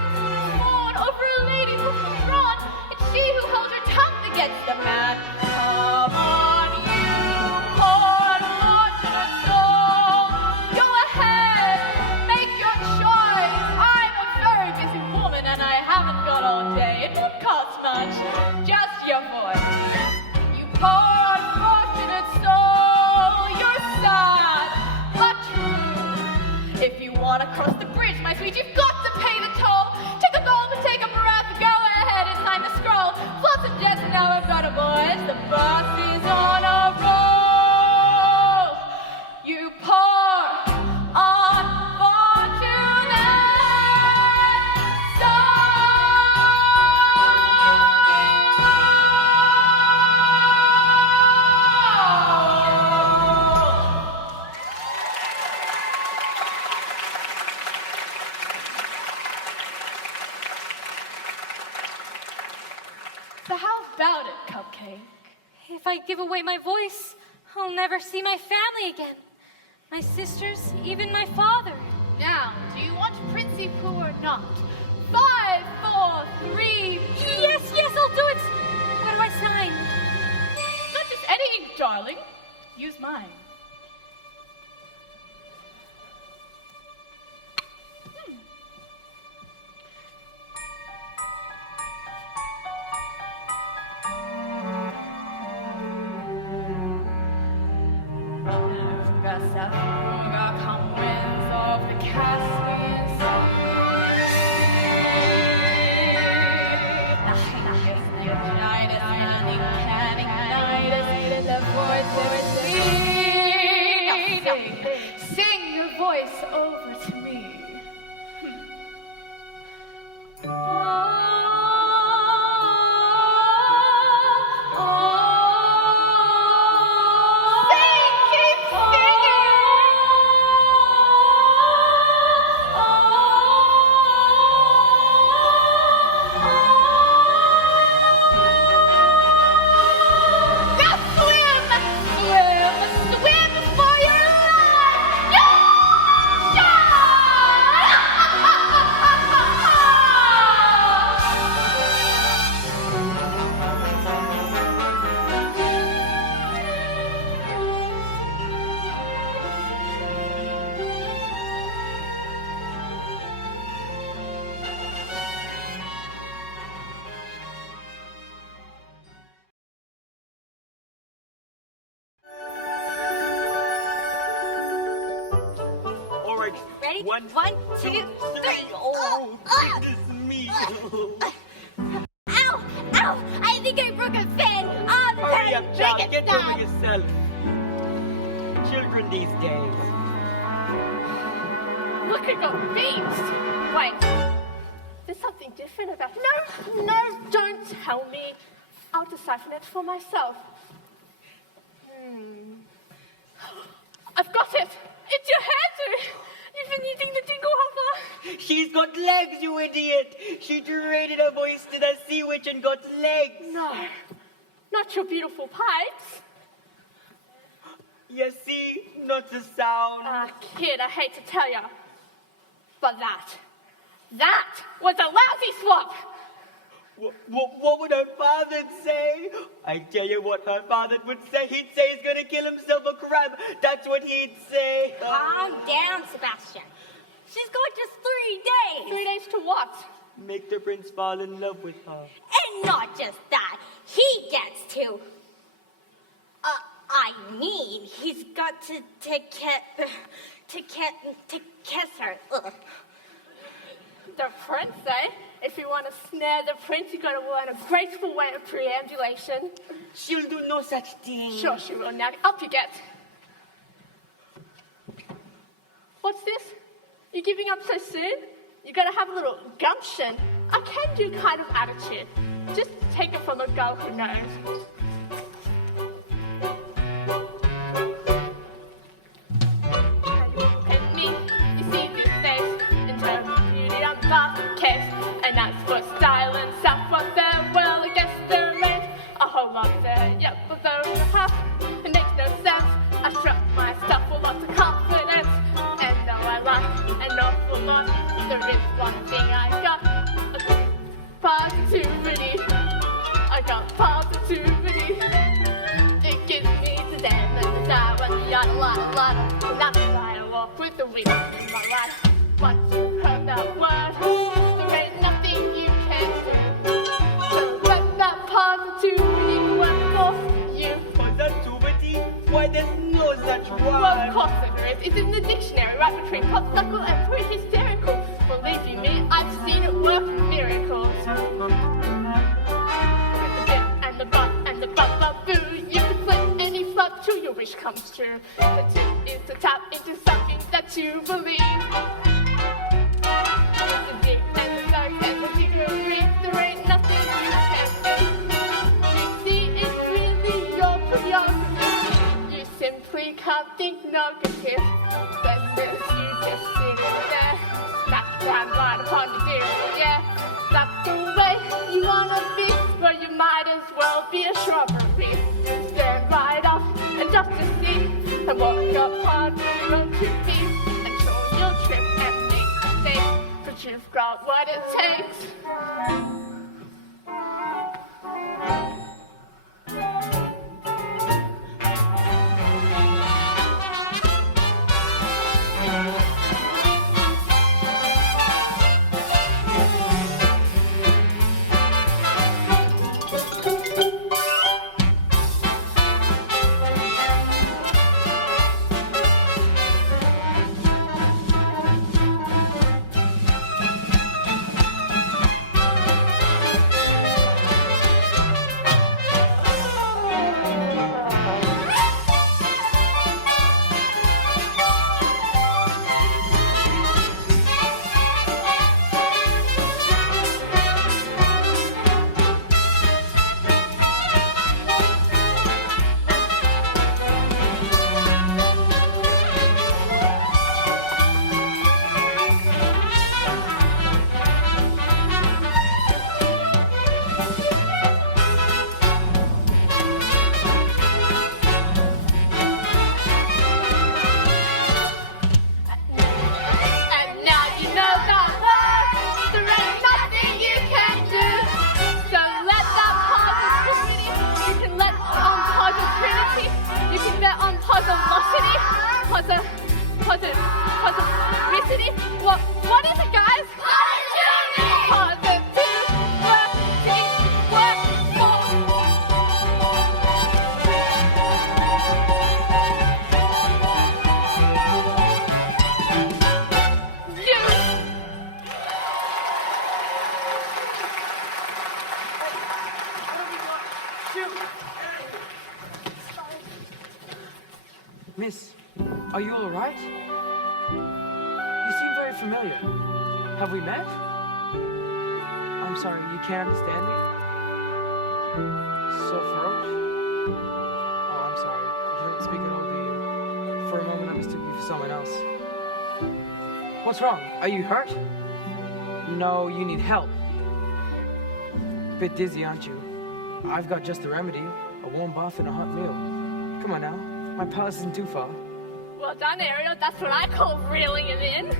fawn over a lady who's withdrawn. It's she who holds her tongue against the man. Come on, you poor unfortunate soul, go ahead, make your choice. I'm a very out all day. It won't cost much, just your voice. You poor unfortunate soul, you're sad, but true. If you want to cross the bridge, my sweet, you've got to pay the toll. Take a gulp and take a breath. Go ahead, it's time to scroll. Floss and Jess and our brother boys. The bus is on a roll. You poor unfortunate So how about it, Cupcake? If I give away my voice, I'll never see my family again. My sisters, even my father. Now, do you want Princey Pooh or not? 5, 4, 3. Yes, I'll do it. What do I sign? Not just any ink, darling. Use mine. Sing your voice over to me. All right. Ready? One, 1, 2, 3. Oh, goodness me. Ow! Ow! I think I broke a fan. Oh, Hurry up, child. break it Get down. over yourself. Children these days. Look at your feet. Wait. There's something different about it. No, don't tell me. I'll decipher it for myself. I've got it. It's your hairdo. You've been using the dingle hopper. She's got legs, you idiot. She traded her voice to the sea witch and got legs. No, not your beautiful pipes. You see, not the sound. Kid, I hate to tell ya, but that was a lousy swap. What would her father say? I tell you what her father would say. He'd say he's gonna kill himself a crab. That's what he'd say. Calm down, Sebastian. She's got just 3 days. 3 days to what? Make the prince fall in love with her. And not just that, he gets to. I mean, he's got to kiss her. Ugh. The prince, eh? If you want to snare the prince, you gotta learn a graceful way of preambulation. She'll do no such thing. Sure she will. Now, up you get. What's this? You giving up so soon? You gotta have a little gumption, a can-do kind of attitude. Just take it from a girl who knows. How you look at me, you see this face. In terms of beauty, I'm past the case. And as for style and self-worth, well, I guess there remains a whole lot there. Yep, although half it makes no sense. I struck my stuff with lots of confidence. And though I like an awful lot, there is one thing I got. Positivity. I got positivity. It gives me the damn and desire when the lot. And that's why I walk with the wind in my life. Once you heard that word, there ain't nothing you can do. cream popsicle and pretty hysterical. Believe you me, I've seen it work miracles. With the dip and the bop and the bop-bop-boo, you can flip any flop till your wish comes true. The tip is to tap into something that you believe. With the dip and the dark and the jiggery, there ain't nothing you can do. You see, it's really your prerogative. You simply can't think negative. That says you just sitting there, back down right upon the deal, yeah. That's the way you wanna be, but you might as well be a shrubbery. Stand right off and just to see, and walk upon your own 2 feet, and show you'll trip and make mistakes, but you've got what it takes. Positivity? What is it, guys? Positivity. Miss, are you all right? You seem very familiar. Have we met? I'm sorry, you can't understand me? So Froge? Oh, I'm sorry. You don't speak at all, do you? For a moment, I mistook you for someone else. What's wrong? Are you hurt? No, you need help. Bit dizzy, aren't you? I've got just the remedy. A warm bath and a hot meal. Come on now. My palace isn't too far. Well done, Ariel. That's what I call reeling it in.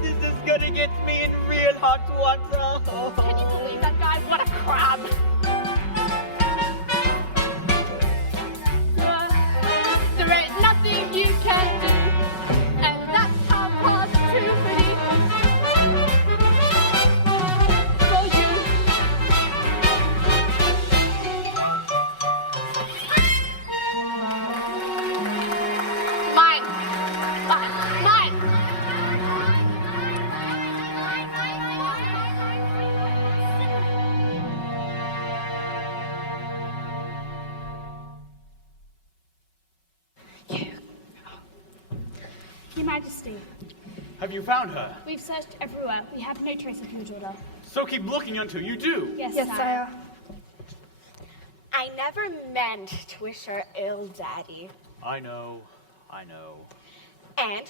This is gonna get me in real hot water. Can you believe that guy? What a crab. There ain't nothing you can do, and that's how positivity for you. Mine. Mine. Your Majesty, Have you found her? we've searched everywhere. We have no trace of your daughter. So keep looking until you do. Yes, sire. I never meant to wish her ill, Daddy. I know, I know. And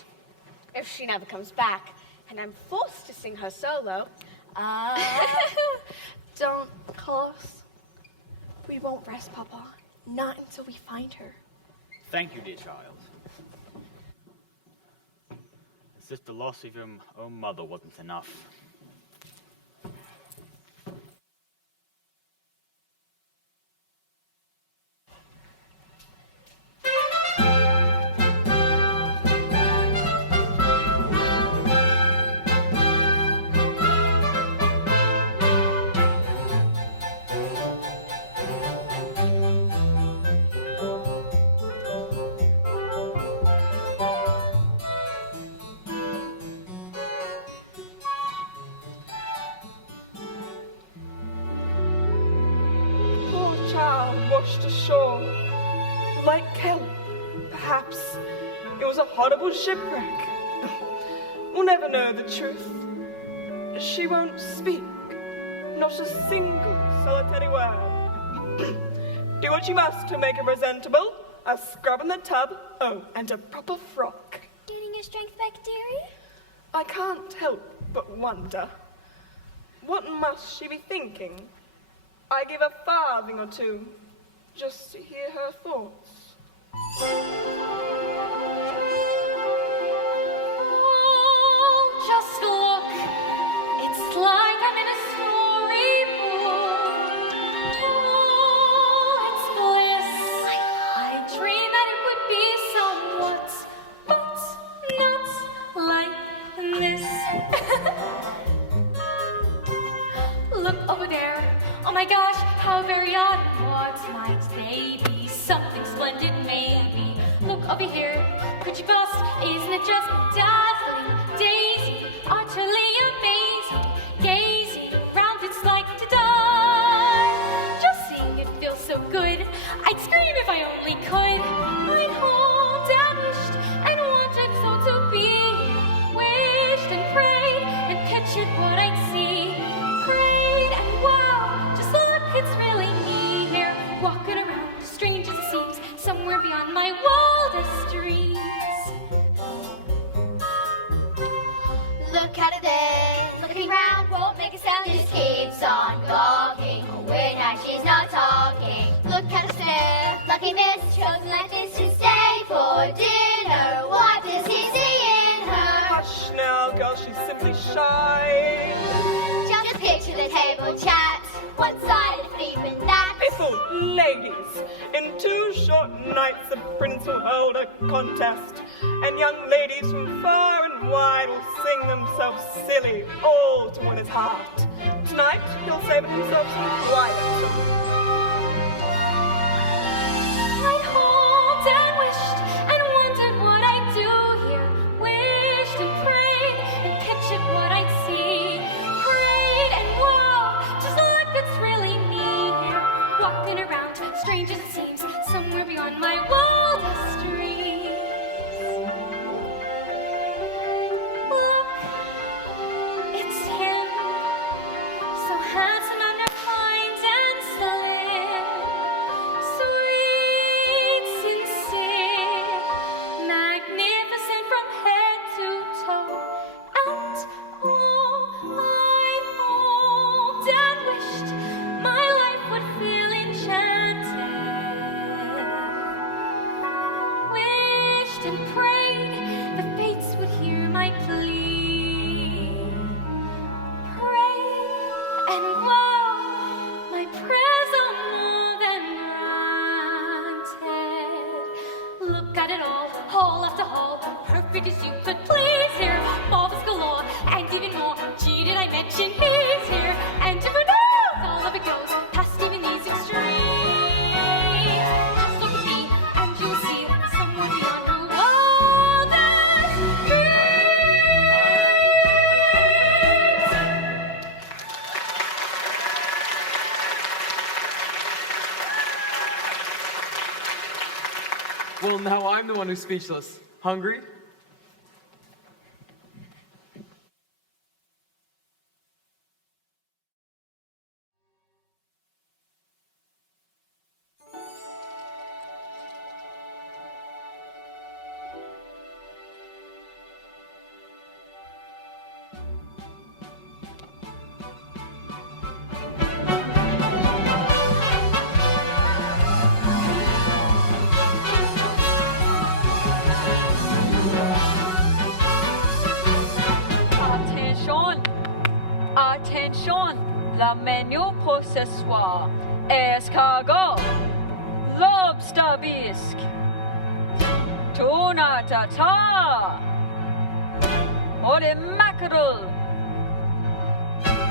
if she never comes back and I'm forced to sing her solo, Don't call us. We won't rest, Papa. Not until we find her. Thank you, dear child. As if the loss of your own mother wasn't enough. washed ashore. Like kelp, perhaps it was a horrible shipwreck. We'll never know the truth. She won't speak, not a single solitary word. Do what you must to make her presentable. A scrub in the tub, oh, and a proper frock. Getting your strength back, dearie? I can't help but wonder, what must she be thinking? I give a farthing or two, just to hear her thoughts. Oh, just look. It's like I'm in a storybook. Oh, it's bliss. I dreamed that it would be somewhat, but not like this. Look over there. Oh my gosh, how very odd. What might they be? Something splendid, maybe. Look over here. Could you bust? Isn't it just dazzling? Daisy, utterly amazing. Gazing around, it's like to die. Just seeing it feels so good. I'd scream if I only could. I'd hold and wished and wanted so to be here. Wished and prayed and pictured what I'd see. Prayed and wow, just look, it's really me here. Walking around, strange as it seems, somewhere beyond my wildest dreams. Look at it there, looking round won't make a sound. Just keeps on gawking. Away now, she's not talking. Look at her stare, lucky miss, chosen like this to stay for dinner. What does he see in her? Hush now, girl, she's simply shy. Just picture the table chat, one-sided, but even that. People, ladies, in 2 short nights the prince will hold a contest, and young ladies from far and wide will sing themselves silly, all to win his heart. Tonight, he'll save himself some private. I hoped and wished and wondered what I'd do here. Wished and prayed and pictured what I'd see. Prayed and wow, just look, it's really me here. Walking around, strange as it seems, somewhere beyond my wildest dreams. Look, it's him, so handsome and refined and slim. Sweet, sincere, magnificent from head to toe. And oh, I hoped and wished my life would feel enchanted. Wished and prayed the fates would hear my plea. Prayed and wow, my prayers are more than granted. Look at it all, hall after hall, perfect as you could please here. Marvels galore, and even more. Gee, did I mention he's here? And who knows, all of it goes past even these extremes. Just look at me, and you'll see someone beyond her wildest dreams. Well, now I'm the one who's speechless. Hungry? Attention, la menu pour ce soir. Escargot, lobster bisque, tuna tartare, or the mackerel.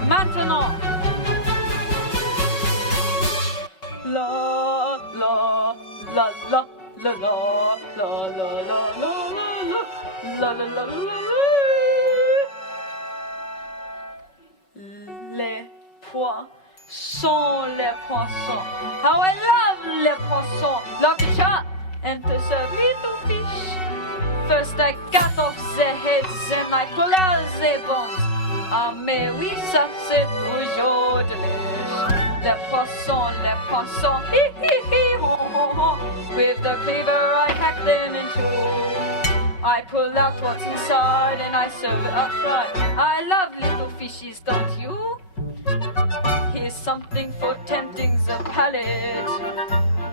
Maintenant. La la la la la la la la la la la la la la. Les pois sont les poissons. How I love les poissons. Love to chat and to serve little fish. First I cut off the heads and I pull out the bones. Ah mais oui, ça c'est toujours delish. Les poissons, hi hi hi, ho ho ho. With the cleaver I hack them in two. I pull out what's inside and I serve it up front. I love little fishies, don't you? Here's something for tempting the palate.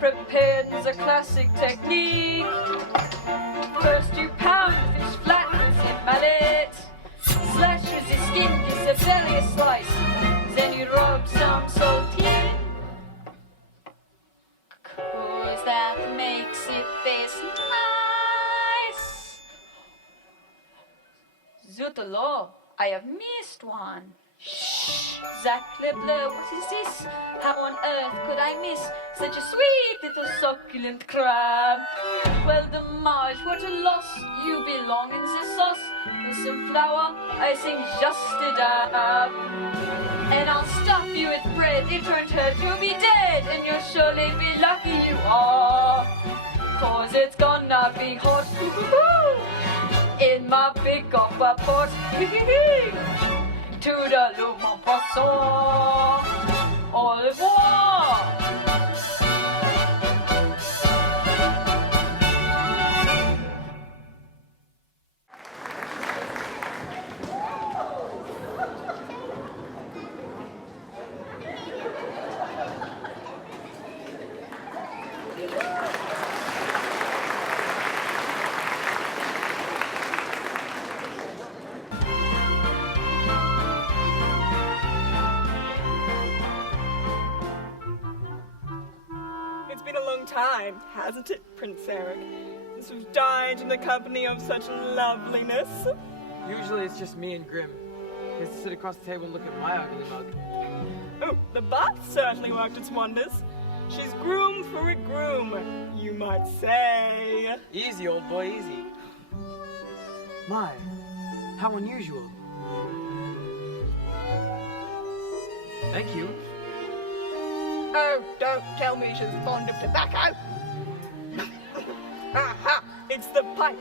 Prepared the classic technique. First you pound the fish flat with the mallet. Slash with the skin, gives the belly a slice. Then you rub some salt in. 'Cause that makes it taste nice. Zutalo, I have missed one. Shh, Zach Lebler, what is this? How on earth could I miss such a sweet little succulent crab? Well, dommage, what a loss. You belong in the sauce. With some flour, I sing just a dab. And I'll stuff you with bread, it won't hurt, you'll be dead. And you'll surely be lucky you are. 'Cause it's gonna be hot in my big copper pot. Toodaloo, mon poisson. Au revoir. It's been a long time, hasn't it, Prince Eric? Since we've dined in the company of such loveliness. Usually it's just me and Grim. He has to sit across the table and look at my ugly mug. Oh, the bath certainly worked its wonders. She's groomed for a groom, you might say. Easy, old boy, easy. My, how unusual. Thank you. Oh, don't tell me she's fond of tobacco. Aha! It's the pipe.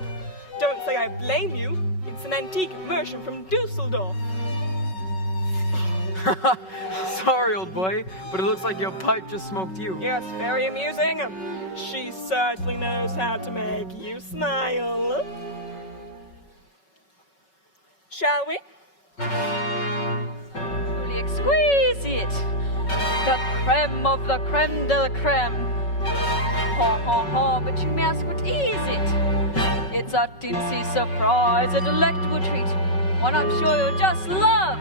Don't say I blame you. It's an antique version from Dusseldorf. Sorry, old boy, but it looks like your pipe just smoked you. Yes, very amusing. She certainly knows how to make you smile. Shall we? Truly exquisite. The creme of the creme de la creme. Ha ha ha, but you may ask, what is it? It's a tinsy surprise, a delectable treat, one I'm sure you'll just love.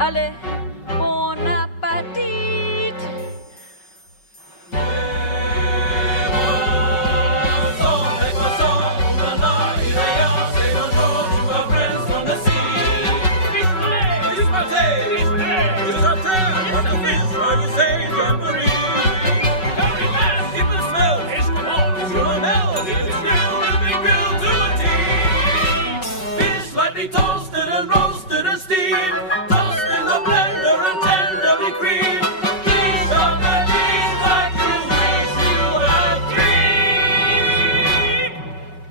Allez, bon appetit! Toasted and roasted and steamed, tossed in the blender and tenderly creamed. Please don't believe what you makes you a dream.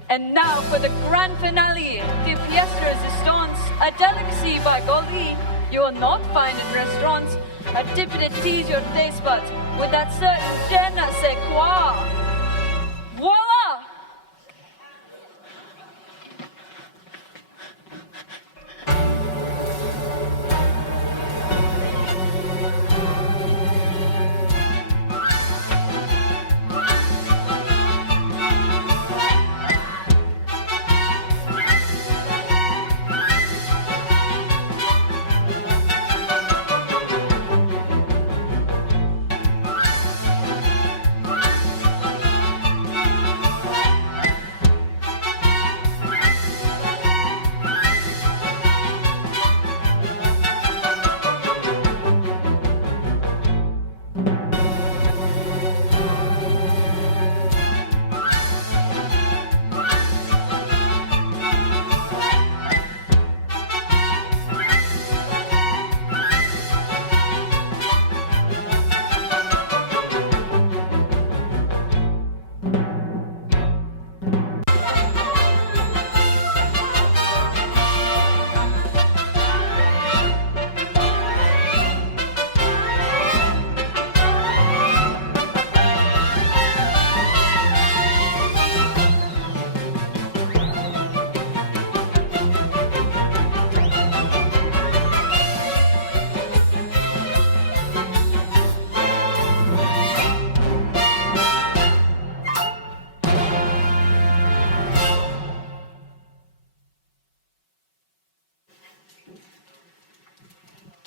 And now for the grand finale, the pièce de résistance, a delicacy by Goldie. You will not find in restaurants. A dip that tease your taste buds with that certain je ne sais quoi. Voila!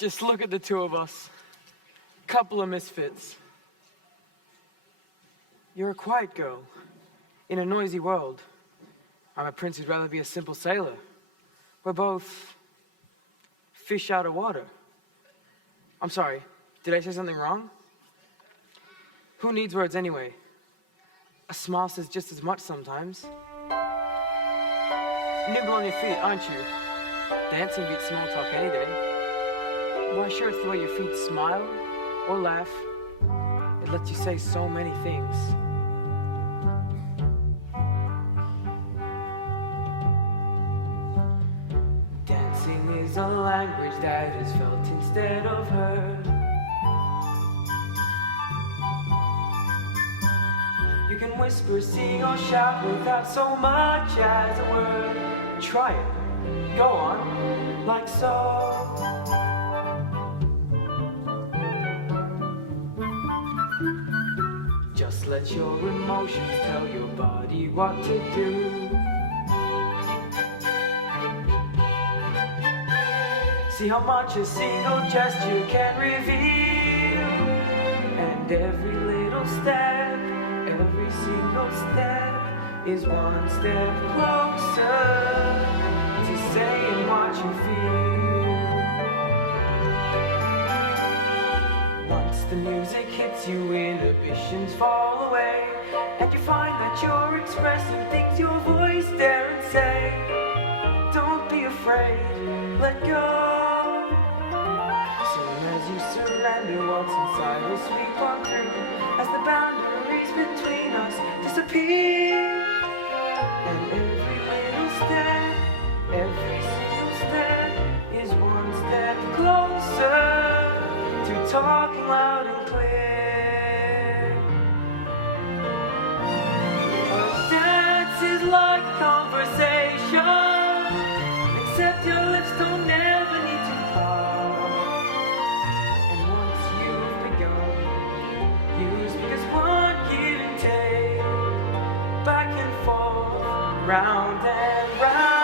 Just look at the two of us. Couple of misfits. You're a quiet girl in a noisy world. I'm a prince who'd rather be a simple sailor. We're both fish out of water. I'm sorry, did I say something wrong? Who needs words anyway? A smile says just as much sometimes. Nimble on your feet, aren't you? Dancing beats small talk any day. Why, sure, it's the way your feet smile or laugh. It lets you say so many things. Dancing is a language that is felt instead of heard. You can whisper, sing, or shout without so much as a word. Try it. Go on, like so. Just let your emotions tell your body what to do. See how much a single gesture can reveal. And every little step, every single step is one step closer to saying what you feel. Once the music hits you, inhibitions fall away, and you find that you're expressing things your voice daren't say. Don't be afraid, let go. Soon as you surrender what's inside will sweep on through, as the boundaries between us disappear. And every little step, every single step is one step closer to talking loud and clear. A dance is like conversation, except your lips don't ever need to part. And once you've begun, you speak as one, give and take, back and forth, round and round.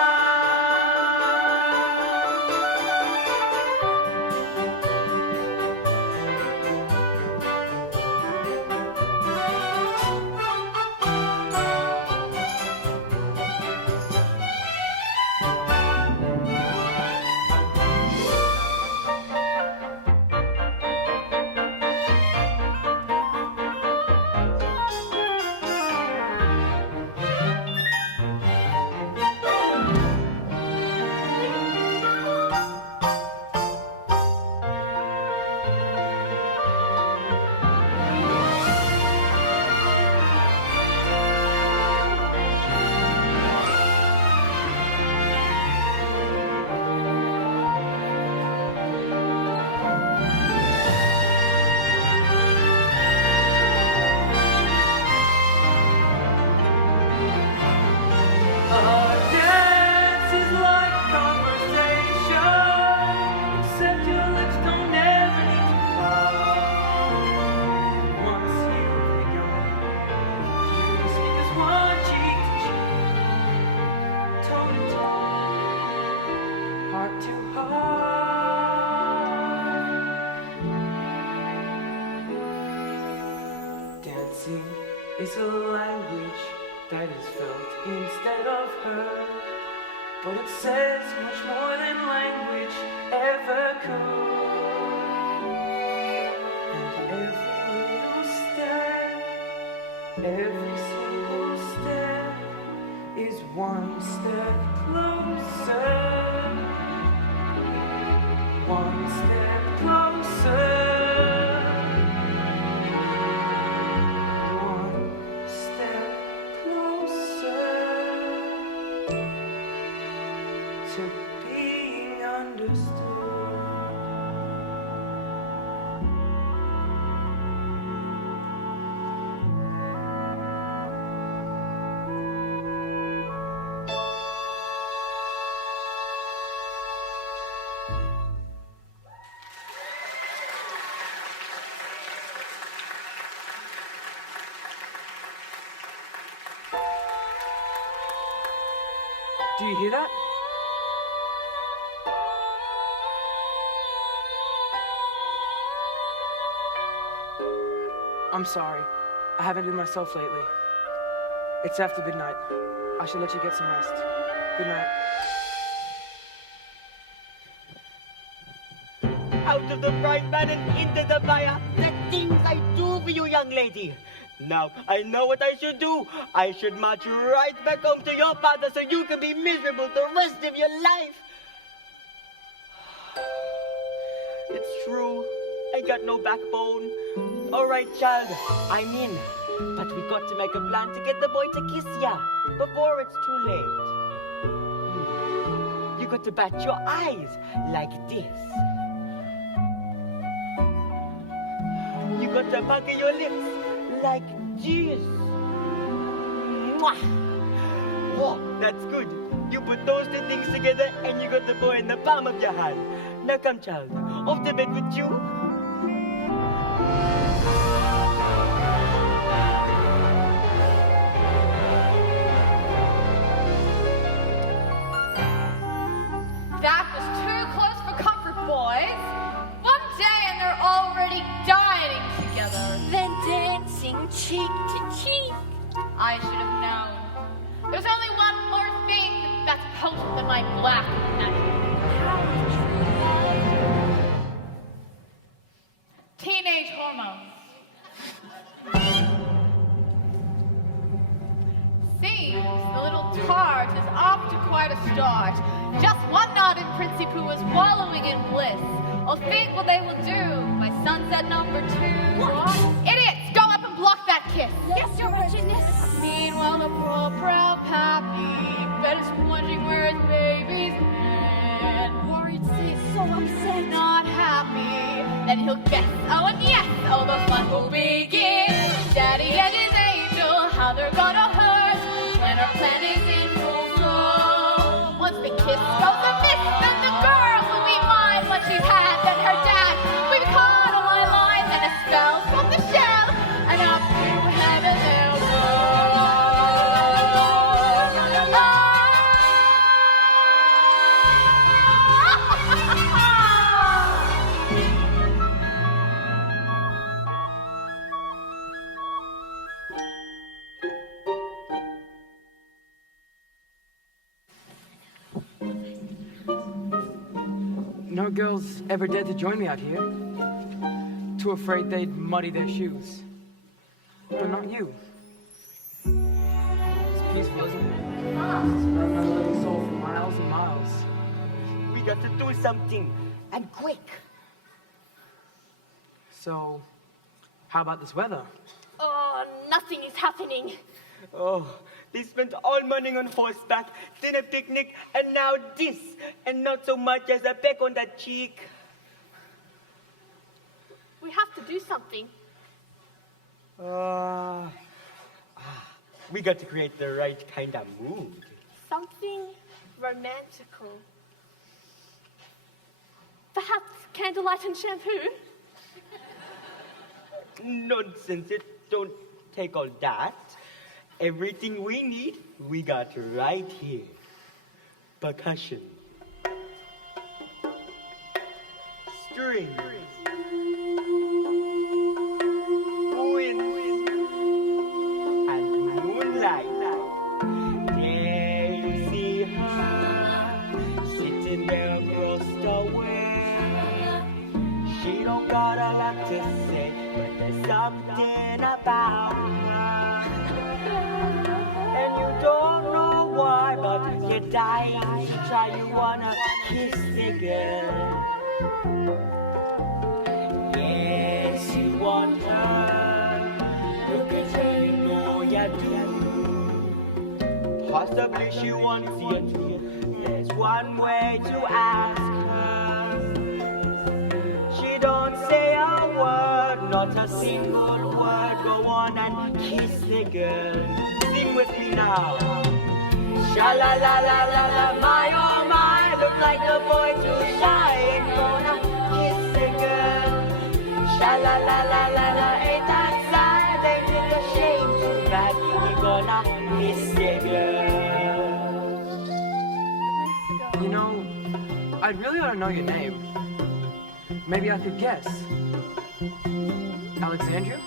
Dancing is a language that is felt instead of heard, but it says much more than language ever could. And every little step, every single step is one step closer, one step closer. To being understood. Do you hear that? I'm sorry. I haven't been myself lately. It's after midnight. I should let you get some rest. Good night. Out of the frying pan and into the fire. The things I do for you, young lady. Now, I know what I should do. I should march right back home to your father so you can be miserable the rest of your life. It's true. I got no backbone. All right, child, I'm in. But we got to make a plan to get the boy to kiss ya before it's too late. You got to bat your eyes like this. You got to pucker your lips like this. Mwah! Whoa, that's good. You put those two things together and you got the boy in the palm of your hand. Now come, child, off to bed with you. That was too close for comfort, boys. One day and they're already dining together. Then dancing cheek to cheek. I should have known. There's only one more thing that's potent than my black magic. Teenage hormones. Seems the little tart is off to quite a start. Just one nod and Princey Pooh is wallowing in bliss. Oh, think what they will do by sunset number 2. What? Idiots, go up and block that kiss. Yes, Your Richness. Meanwhile, the poor proud pappy bed is wondering where his baby's head. Worried sis, so upset. Not happy that he'll guess. Oh, and yes, oh, the fun will begin. Daddy and his angel, how they're gonna hurt when our plan is in full flow. Once the kiss goes amiss, then the girl will be mine. Once she's had, then her dad. We've caught all my lines and a spell from the shell, and up to heaven they'll go. No girls ever dared to join me out here. Too afraid they'd muddy their shoes. But not you. It's peaceful, isn't it? Running my little soul for miles and miles. We got to do something, and quick. So, how about this weather? Oh, nothing is happening. Oh, they spent all morning on horseback, dinner picnic, and now this, and not so much as a peck on the cheek. We have to do something. We got to create the right kind of mood. Something romantical. Perhaps candlelight and shampoo? Nonsense, it don't take all that. Everything we need, we got right here. Percussion. Strings. Wind. And moonlight. There you see her, sitting there across the way. She don't got a lot to say, but there's something about her. And you don't know why, but you die to try. You wanna kiss the girl. Yes, you want her. Look at her, you know you do. Possibly she wants you too. There's one way to ask her. She don't say a word, not a single word. Go on and kiss the girl. Sing with me now. Sha la la la la la, my oh my. Look like the boy too shy. Ain't gonna kiss the girl. Sha la la la la la, ain't that sad? Ain't it a shame too bad? You're gonna miss the girl. You know, I really ought to know your name. Maybe I could guess. Alexandria?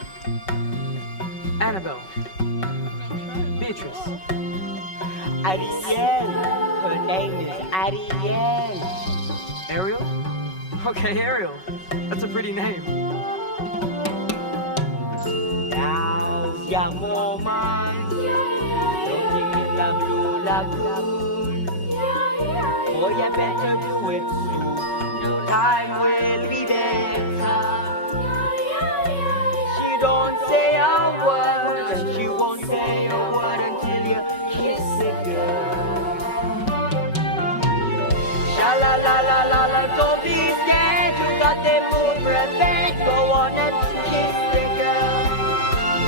Annabelle. Beatrice. Ariel. Her name is Ariel. Ariel? Okay, Ariel. That's a pretty name. Now's your moment. Floating in the blue lagoon. Oh, you better do it soon. Time will be better. She don't say a word, and she won't say a word until you kiss the girl. Sha-la-la-la-la-la, don't be scared. You got the mood prepared. Go on and kiss the girl.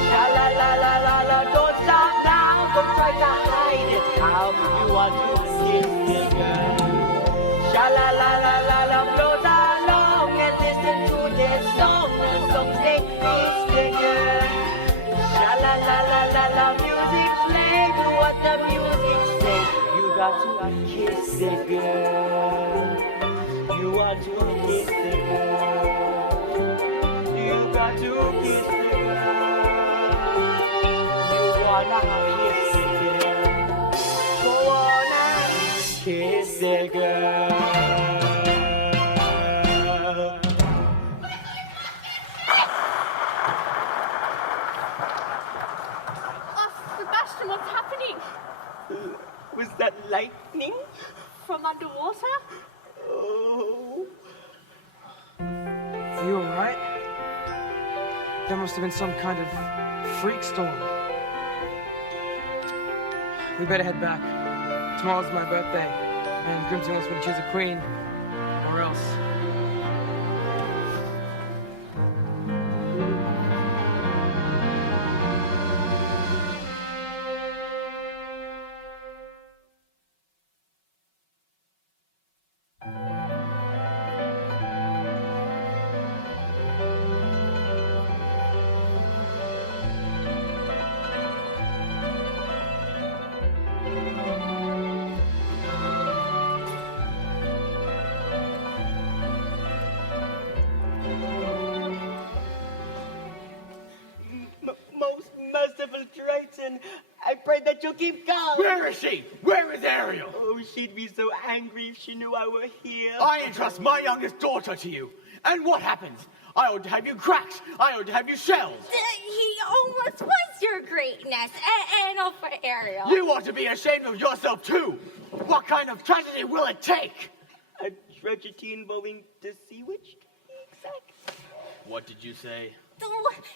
Sha-la-la-la-la-la, don't stop now. Don't try to hide it. How you want to kiss the girl? Sha-la-la-la-la-la, float along and listen to this song. The song say, kiss the girl. Sha-la-la-la-la-la, music play. Do what the music says. You got to kiss the girl. You want to kiss the girl. You got to kiss the girl. You wanna kiss the girl. Go on and kiss the girl. Oh, Sebastian, what's happening? Was that lightning? From underwater? Oh. Are you alright? That must have been some kind of freak storm. We better head back. Tomorrow's my birthday, and Grimsby wants me to choose a queen, or else. Most merciful Triton, I pray that you'll keep calm. Where is she? Where is Ariel? Oh, she'd be so angry if she knew I were here. I entrust my youngest daughter to you. And what happens? I ought to have you cracked. I ought to have you shelled. He almost was your greatness. And all for Ariel. You ought to be ashamed of yourself too. What kind of tragedy will it take? A tragedy involving the sea witch? Exactly. What did you say?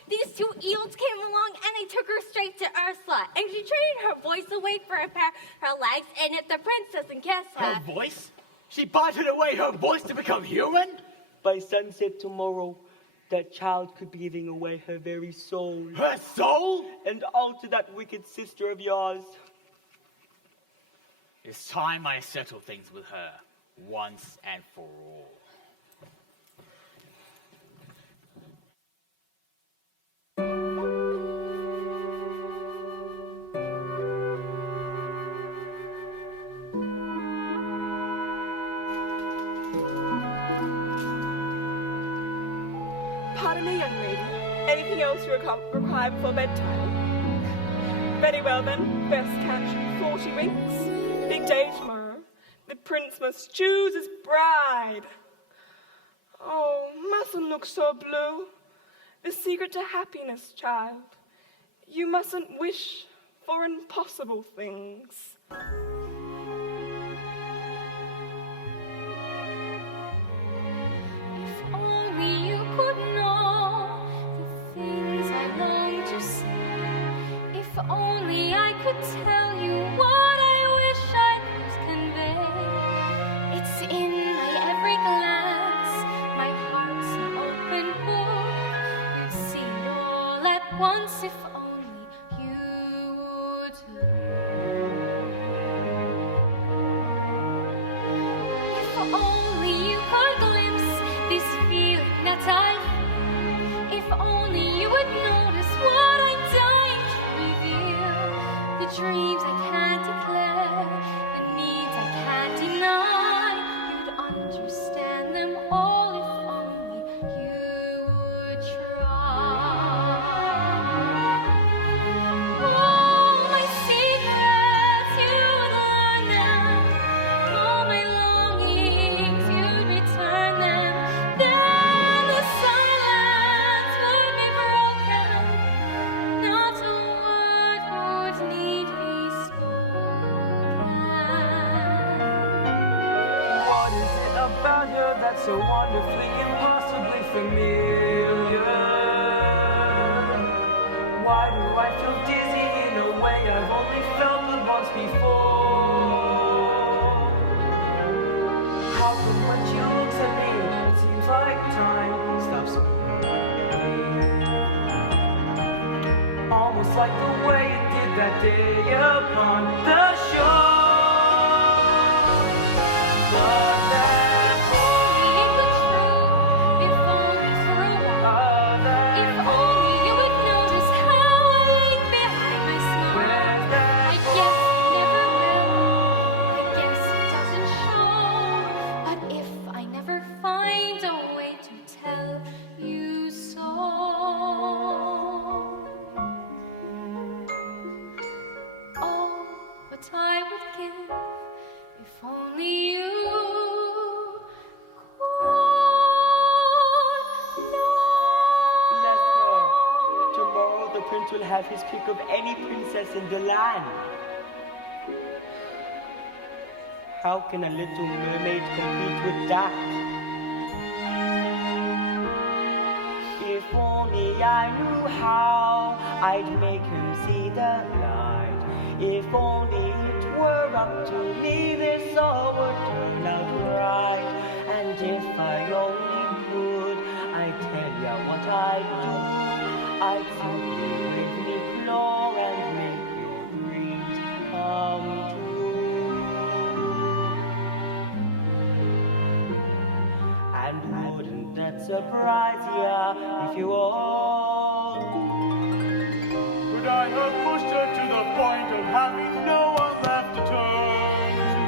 These two eels came along and they took her straight to Ursula. And she traded her voice away for her legs. And if the prince doesn't kiss her... Her voice? She bartered away her voice to become human? By sunset tomorrow, that child could be giving away her very soul. Her soul? And all to that wicked sister of yours. It's time I settle things with her, once and for all. Pardon me, young lady. Anything else you require before bedtime? Very well then. Best catch 40 winks. Big day tomorrow. The prince must choose his bride. Oh, mustn't look so blue. The secret to happiness, child. You mustn't wish for impossible things. If only you could know the things I long to say. If only I could tell you what I wish I could convey. It's in my every glance, my heart's an open book. You'd see it all at once if only you would look. If only you could glimpse this feeling that I feel. If only you would notice what I'm dying to reveal. The dreams I can't declare, the needs I can't deny. You'd understand them all if only you would try. so wonderfully, impossibly familiar. Why do I feel dizzy in a way I've only felt but once before? How come when she looks at me, it seems like time stops moving? Almost like the way it did that day upon the shore. But that If only for a while. If only you would notice how I lean behind my smile. I guess it never will. I guess it doesn't show. But if I never find a way to tell you so, oh, what I would give if only you Bless her. Tomorrow the prince will have his pick of any princess in the land. How can a little mermaid compete with that? If only I knew how I'd make him see the light. If only it were up to me, this all would turn out right. And if I only could, I'd tell ya what I'd do. I'd simply wave me floor and make your dreams come true. And wouldn't that surprise ya if you all Could I have pushed her to the point of having no one left to turn to?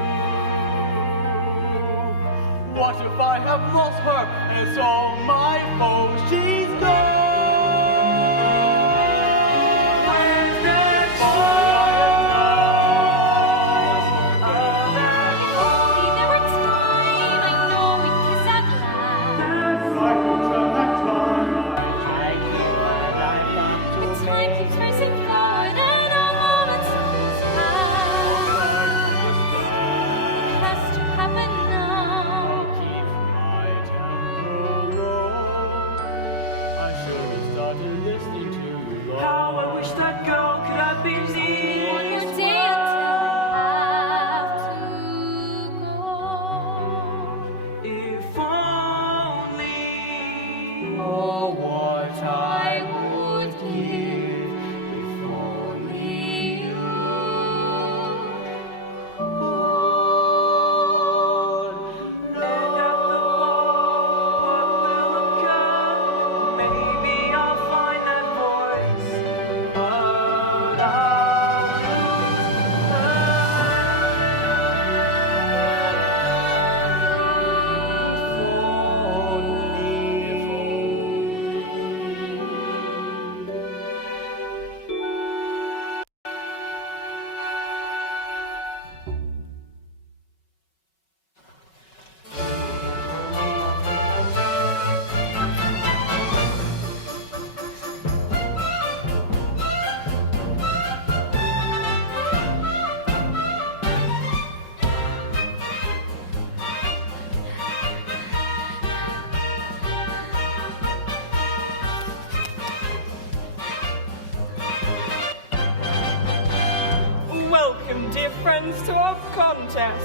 What if I have lost her and it's all my fault? She's gone. How I wish that girl could have been me. one more day until I have to go. If only. oh, what I would give if only you And at the what will occur? Maybe I'll find that voice, but I'll lose Welcome, dear friends, to our contest.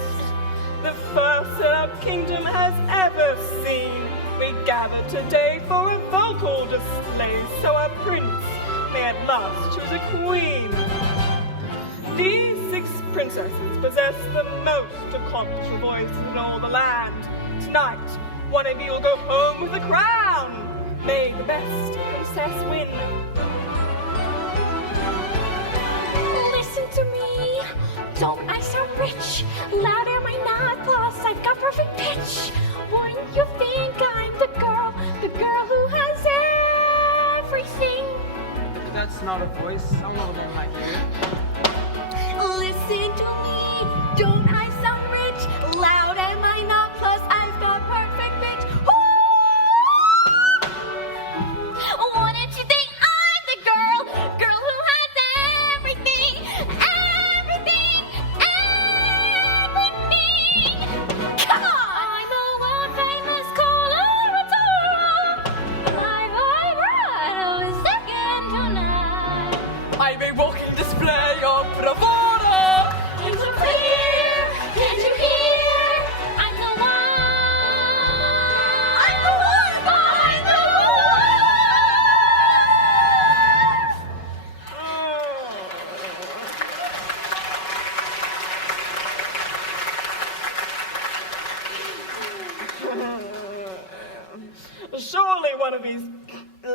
The first our kingdom has ever seen. We gather today for a vocal display, so our prince may at last choose a queen. These 6 princesses possess the most accomplished voices in all the land. Tonight, one of you will go home with the crown. May the best princess win. Listen to me. Don't I sound rich? Loud am I not? Plus, I've got perfect pitch. Wouldn't you think I'm the girl who has everything? That's not a voice. I don't know what they might hear. Listen to me. Don't I sound rich? Loud am I not? Plus, I've got perfect pitch. Ooh! Wouldn't you think I'm the girl who has everything? Everything! Come on! I'm a world famous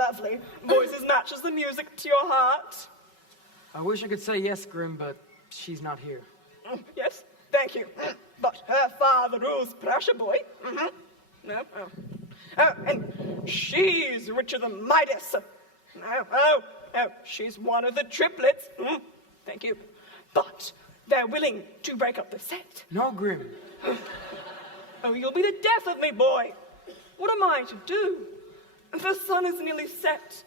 lovely. Voices matches the music to your heart. I wish I could say yes, Grim, but she's not here. Yes, thank you. But her father rules Prussia, boy. No, oh, and she's richer than Midas. Oh, she's one of the triplets. Thank you. But they're willing to break up the set. No, Grim. Oh, you'll be the death of me, boy. What am I to do? The sun is nearly set.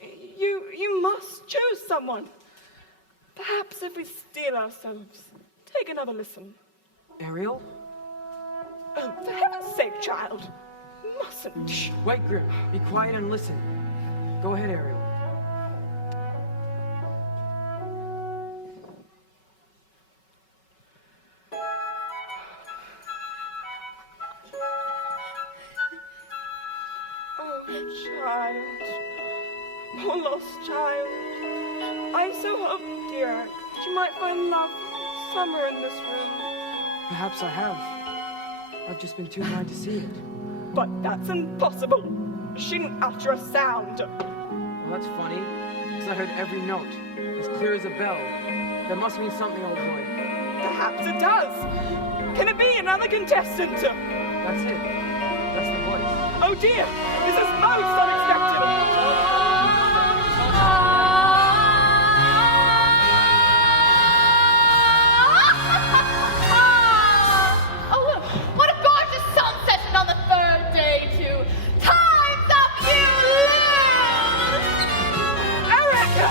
You must choose someone. Perhaps if we steel ourselves, take another listen. Ariel? Oh, for heaven's sake, child. Mustn't. Shh, wait, Grim. Be quiet and listen. Go ahead, Ariel. Child, poor lost child. I so hope, dear, that you might find love somewhere in this room. Perhaps I have. I've just been too blind to see it. But that's impossible. She didn't utter a sound. Well, that's funny, because I heard every note, as clear as a bell. That must mean something, old boy. Perhaps it does. Can it be another contestant? That's it. That's the voice. Oh dear, this is most unexpected. Oh, look, what a gorgeous sunset, and on the third day, too. Time's up, you lose! Erica!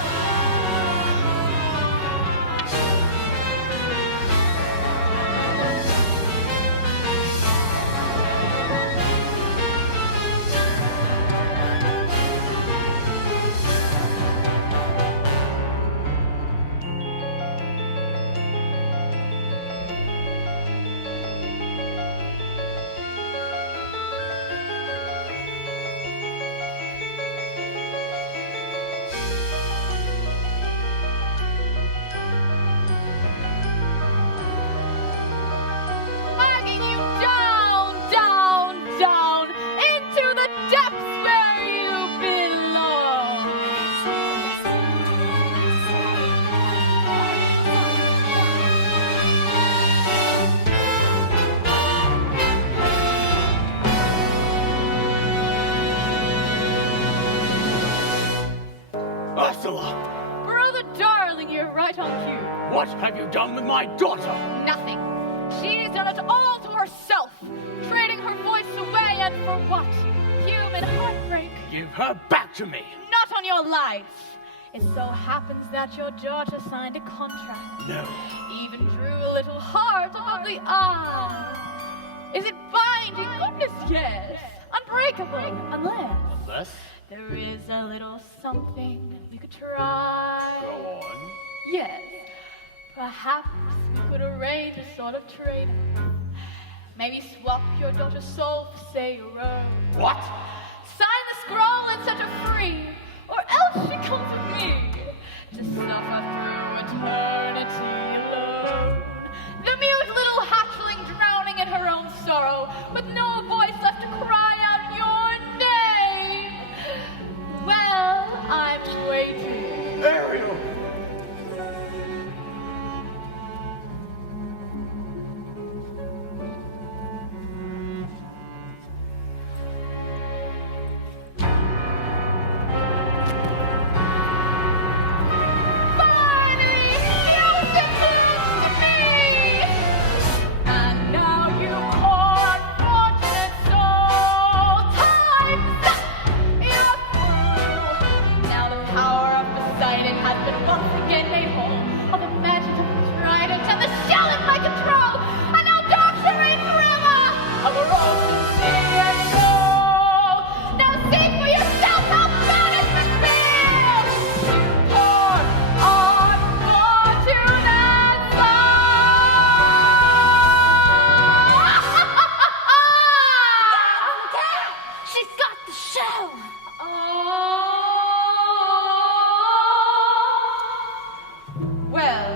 Dragging you down, down, down, into the depths where you belong. Ursula, Brother darling, you're right on cue. what have you done with my daughter? Nothing. She's done it all to herself, trading her voice away, and for what? Human heartbreak. Give her back to me. Not on your life. It so happens that your daughter signed a contract. No. Even drew a little heart above the eye. Is it binding? Goodness, yes. Unbreakable, unless there is a little something we could try. Go on. Yes. Perhaps we could arrange a sort of trade. Maybe swap your daughter's soul for, say, your own. What? Sign the scroll and set her free, or else she comes with me to suffer through eternity alone. The mute little hatchling drowning in her own sorrow, with no voice left to cry out your name. Well, I'm waiting. Ariel! Finally, you defeat me! And now you poor unfortunate soul, time's up! You're through. Now the power of Poseidon has been once again made whole, of the magic of the trident and the shell in my control, and now dark shall reign forever over ocean, sea, and gold. Now see for yourself how banishment feels, you poor unfortunate soul. She's got the show. Well,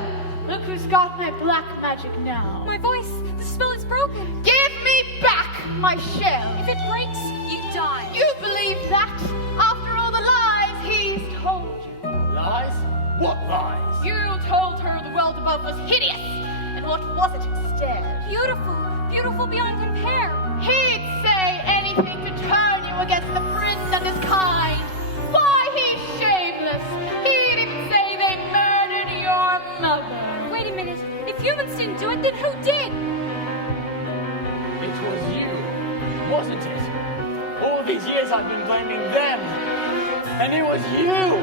look who's got my black magic now. My voice, the spell is broken. Give me back my shell. If it breaks, you die. You believe that after all the lies he's told you? Lies? What lies? You told her the world above was hideous, and what was it instead? Beautiful, beautiful beyond compare. He'd say anything to turn you against the prince and his kind. Why, he's shameless. He'd even say they murdered your mother. Wait a minute. If humans didn't do it, then who did? It was you, wasn't it? All these years I've been blaming them, and it was you!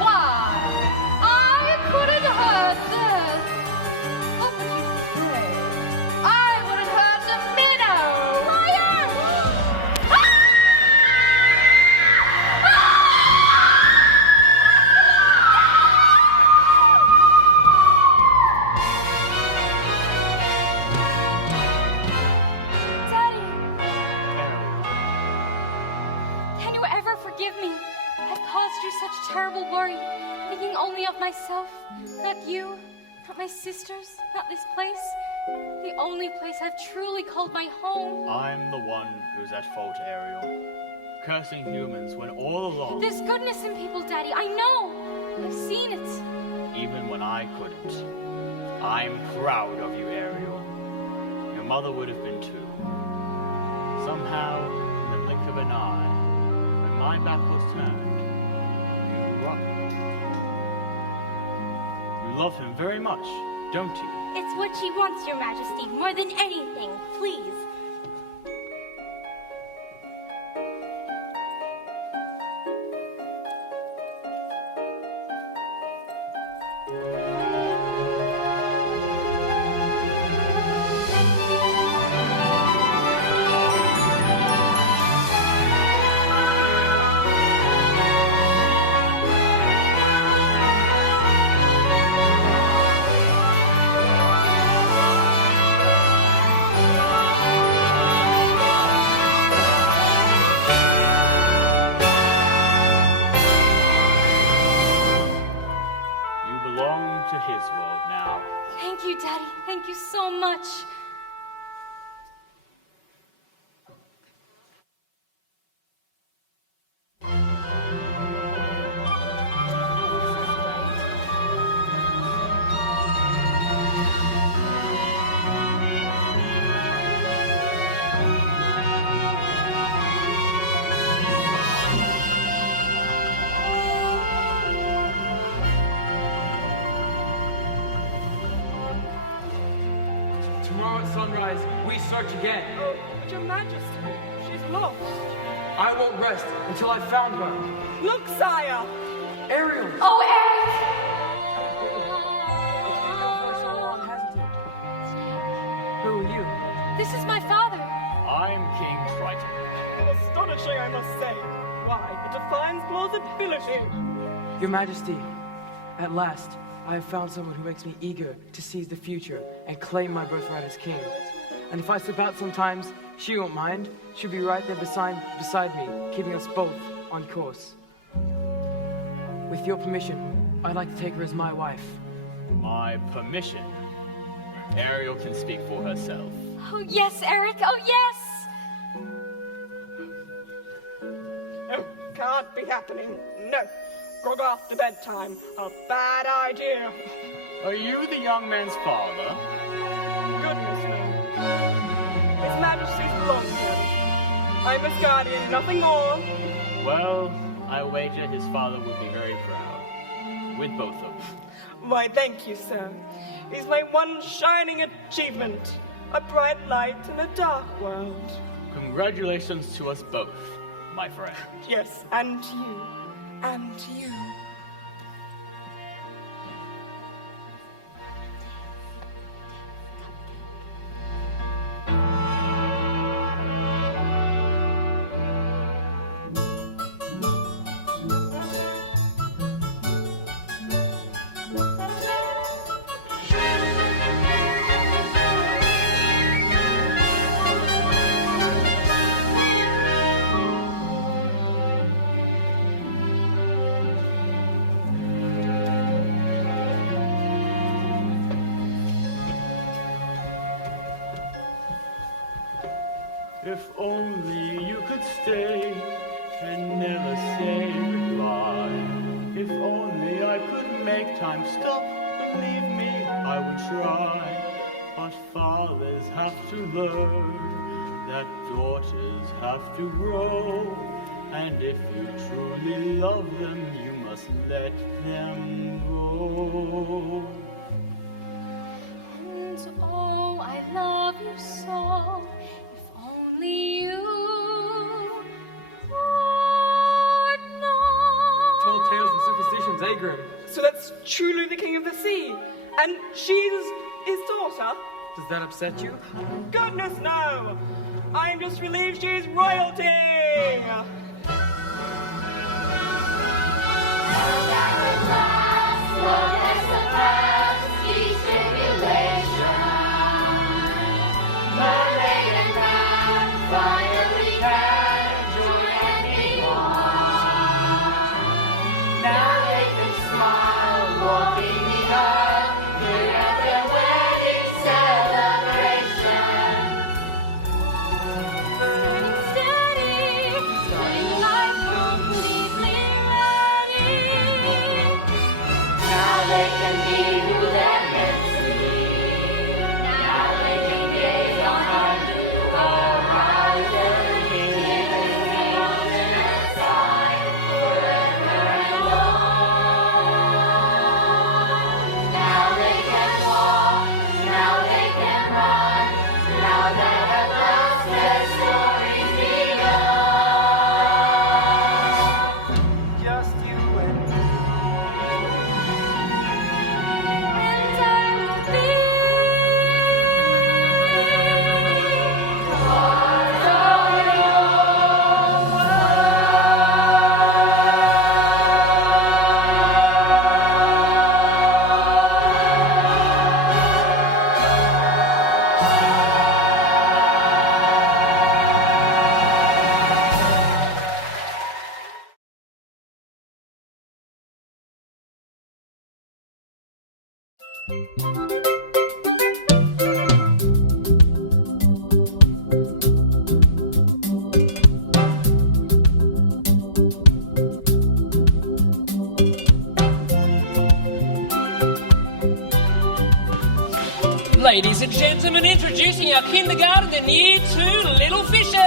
Why? I couldn't hurt them. What would you say? I wouldn't hurt a minnow. Liar! Daddy, can you ever forgive me? I've caused you such terrible worry, thinking only of myself, not you, not my sisters, not this place. The only place I've truly called my home. I'm the one who's at fault, Ariel. Cursing humans when all along, There's goodness in people, Daddy. I know. I've seen it. even when I couldn't. I'm proud of you, Ariel. Your mother would have been too. Somehow, in the blink of an eye, when my back was turned, you up. You love him very much, don't you? It's what she wants, Your Majesty, more than anything. Please. You belong to his world now. Thank you, Daddy. Thank you so much. Tomorrow at sunrise, we search again. Oh, but Your Majesty, she's lost. I won't rest until I've found her. Look, sire! Ariel! Oh, Eric! It's been no voice all along, hasn't it? Who are you? This is my father. I'm King Triton. Astonishing, I must say. Why, it defines plausibility. Your Majesty, at last, I have found someone who makes me eager to seize the future and claim my birthright as king. And if I slip out sometimes, she won't mind. She'll be right there beside me, keeping us both on course. With your permission, I'd like to take her as my wife. My permission. Ariel can speak for herself. Oh, yes, Eric. Oh, yes. Oh, can't be happening. No. Grog after bedtime. A bad idea. Are you the young man's father? Goodness no. His Majesty's belongs to him. I'm his guardian, nothing more. Well, I wager his father would be very proud. With both of them. Why, thank you, sir. He's my one shining achievement. A bright light in a dark world. Congratulations to us both, my friend. Yes, and you. And you. If only you could stay and never say goodbye. If only I could make time stop, believe me, I would try. But fathers have to learn that daughters have to grow. And if you truly love them, you must let them go. And oh, I love you so. If only you would know. Tall tales and superstitions, eh, Grim? So that's truly the king of the sea, and she's his daughter? Does that upset you? Goodness no! I'm just relieved she's royalty! Ladies and gentlemen, introducing our kindergarten and year 2 little fishers.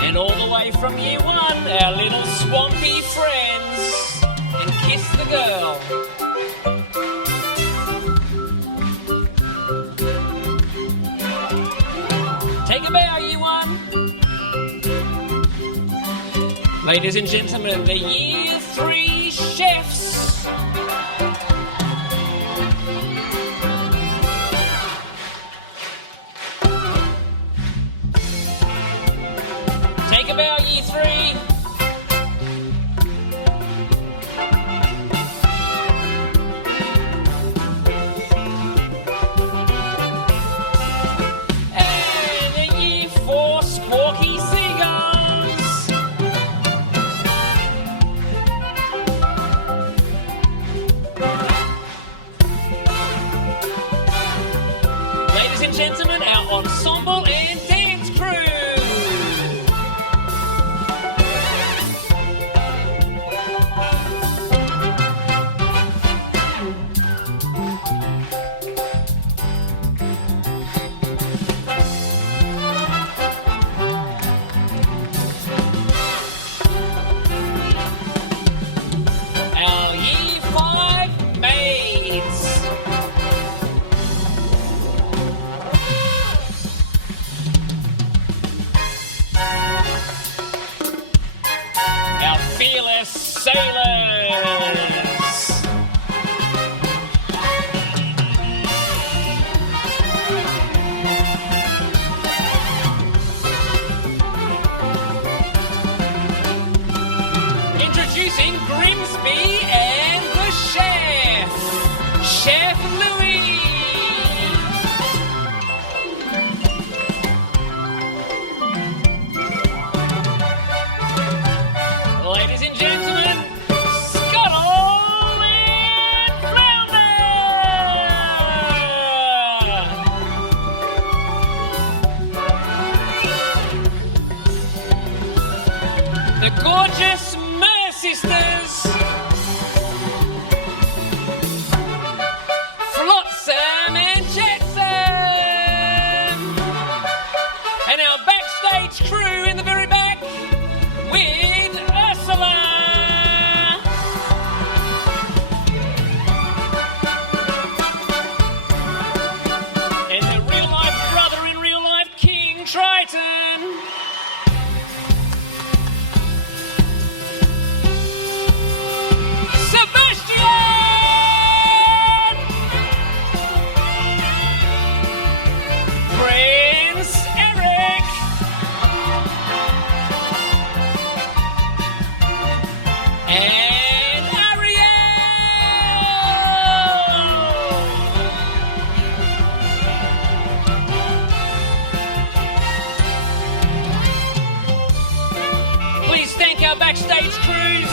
And all the way from year 1, our little swampy friends. And kiss the girl. Take a bow, year 1. Ladies and gentlemen, the year 3 chefs. Take a bow, year 3. Squawky seagulls. Ladies and gentlemen, our ensemble and dance crew. Our year 5 maids. Our fearless sailors. Introducing Grimsby and the chef, Chef Louis. the gorgeous Mer sisters, Flotsam and Jetsam, and our backstage crew in the very back with Ursula. And the real-life brother and real-life King Triton. Sebastian! Prince Eric! And Ariel! Please thank our backstage crews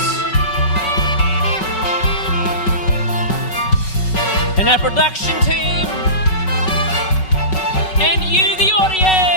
and our production team and you, the audience.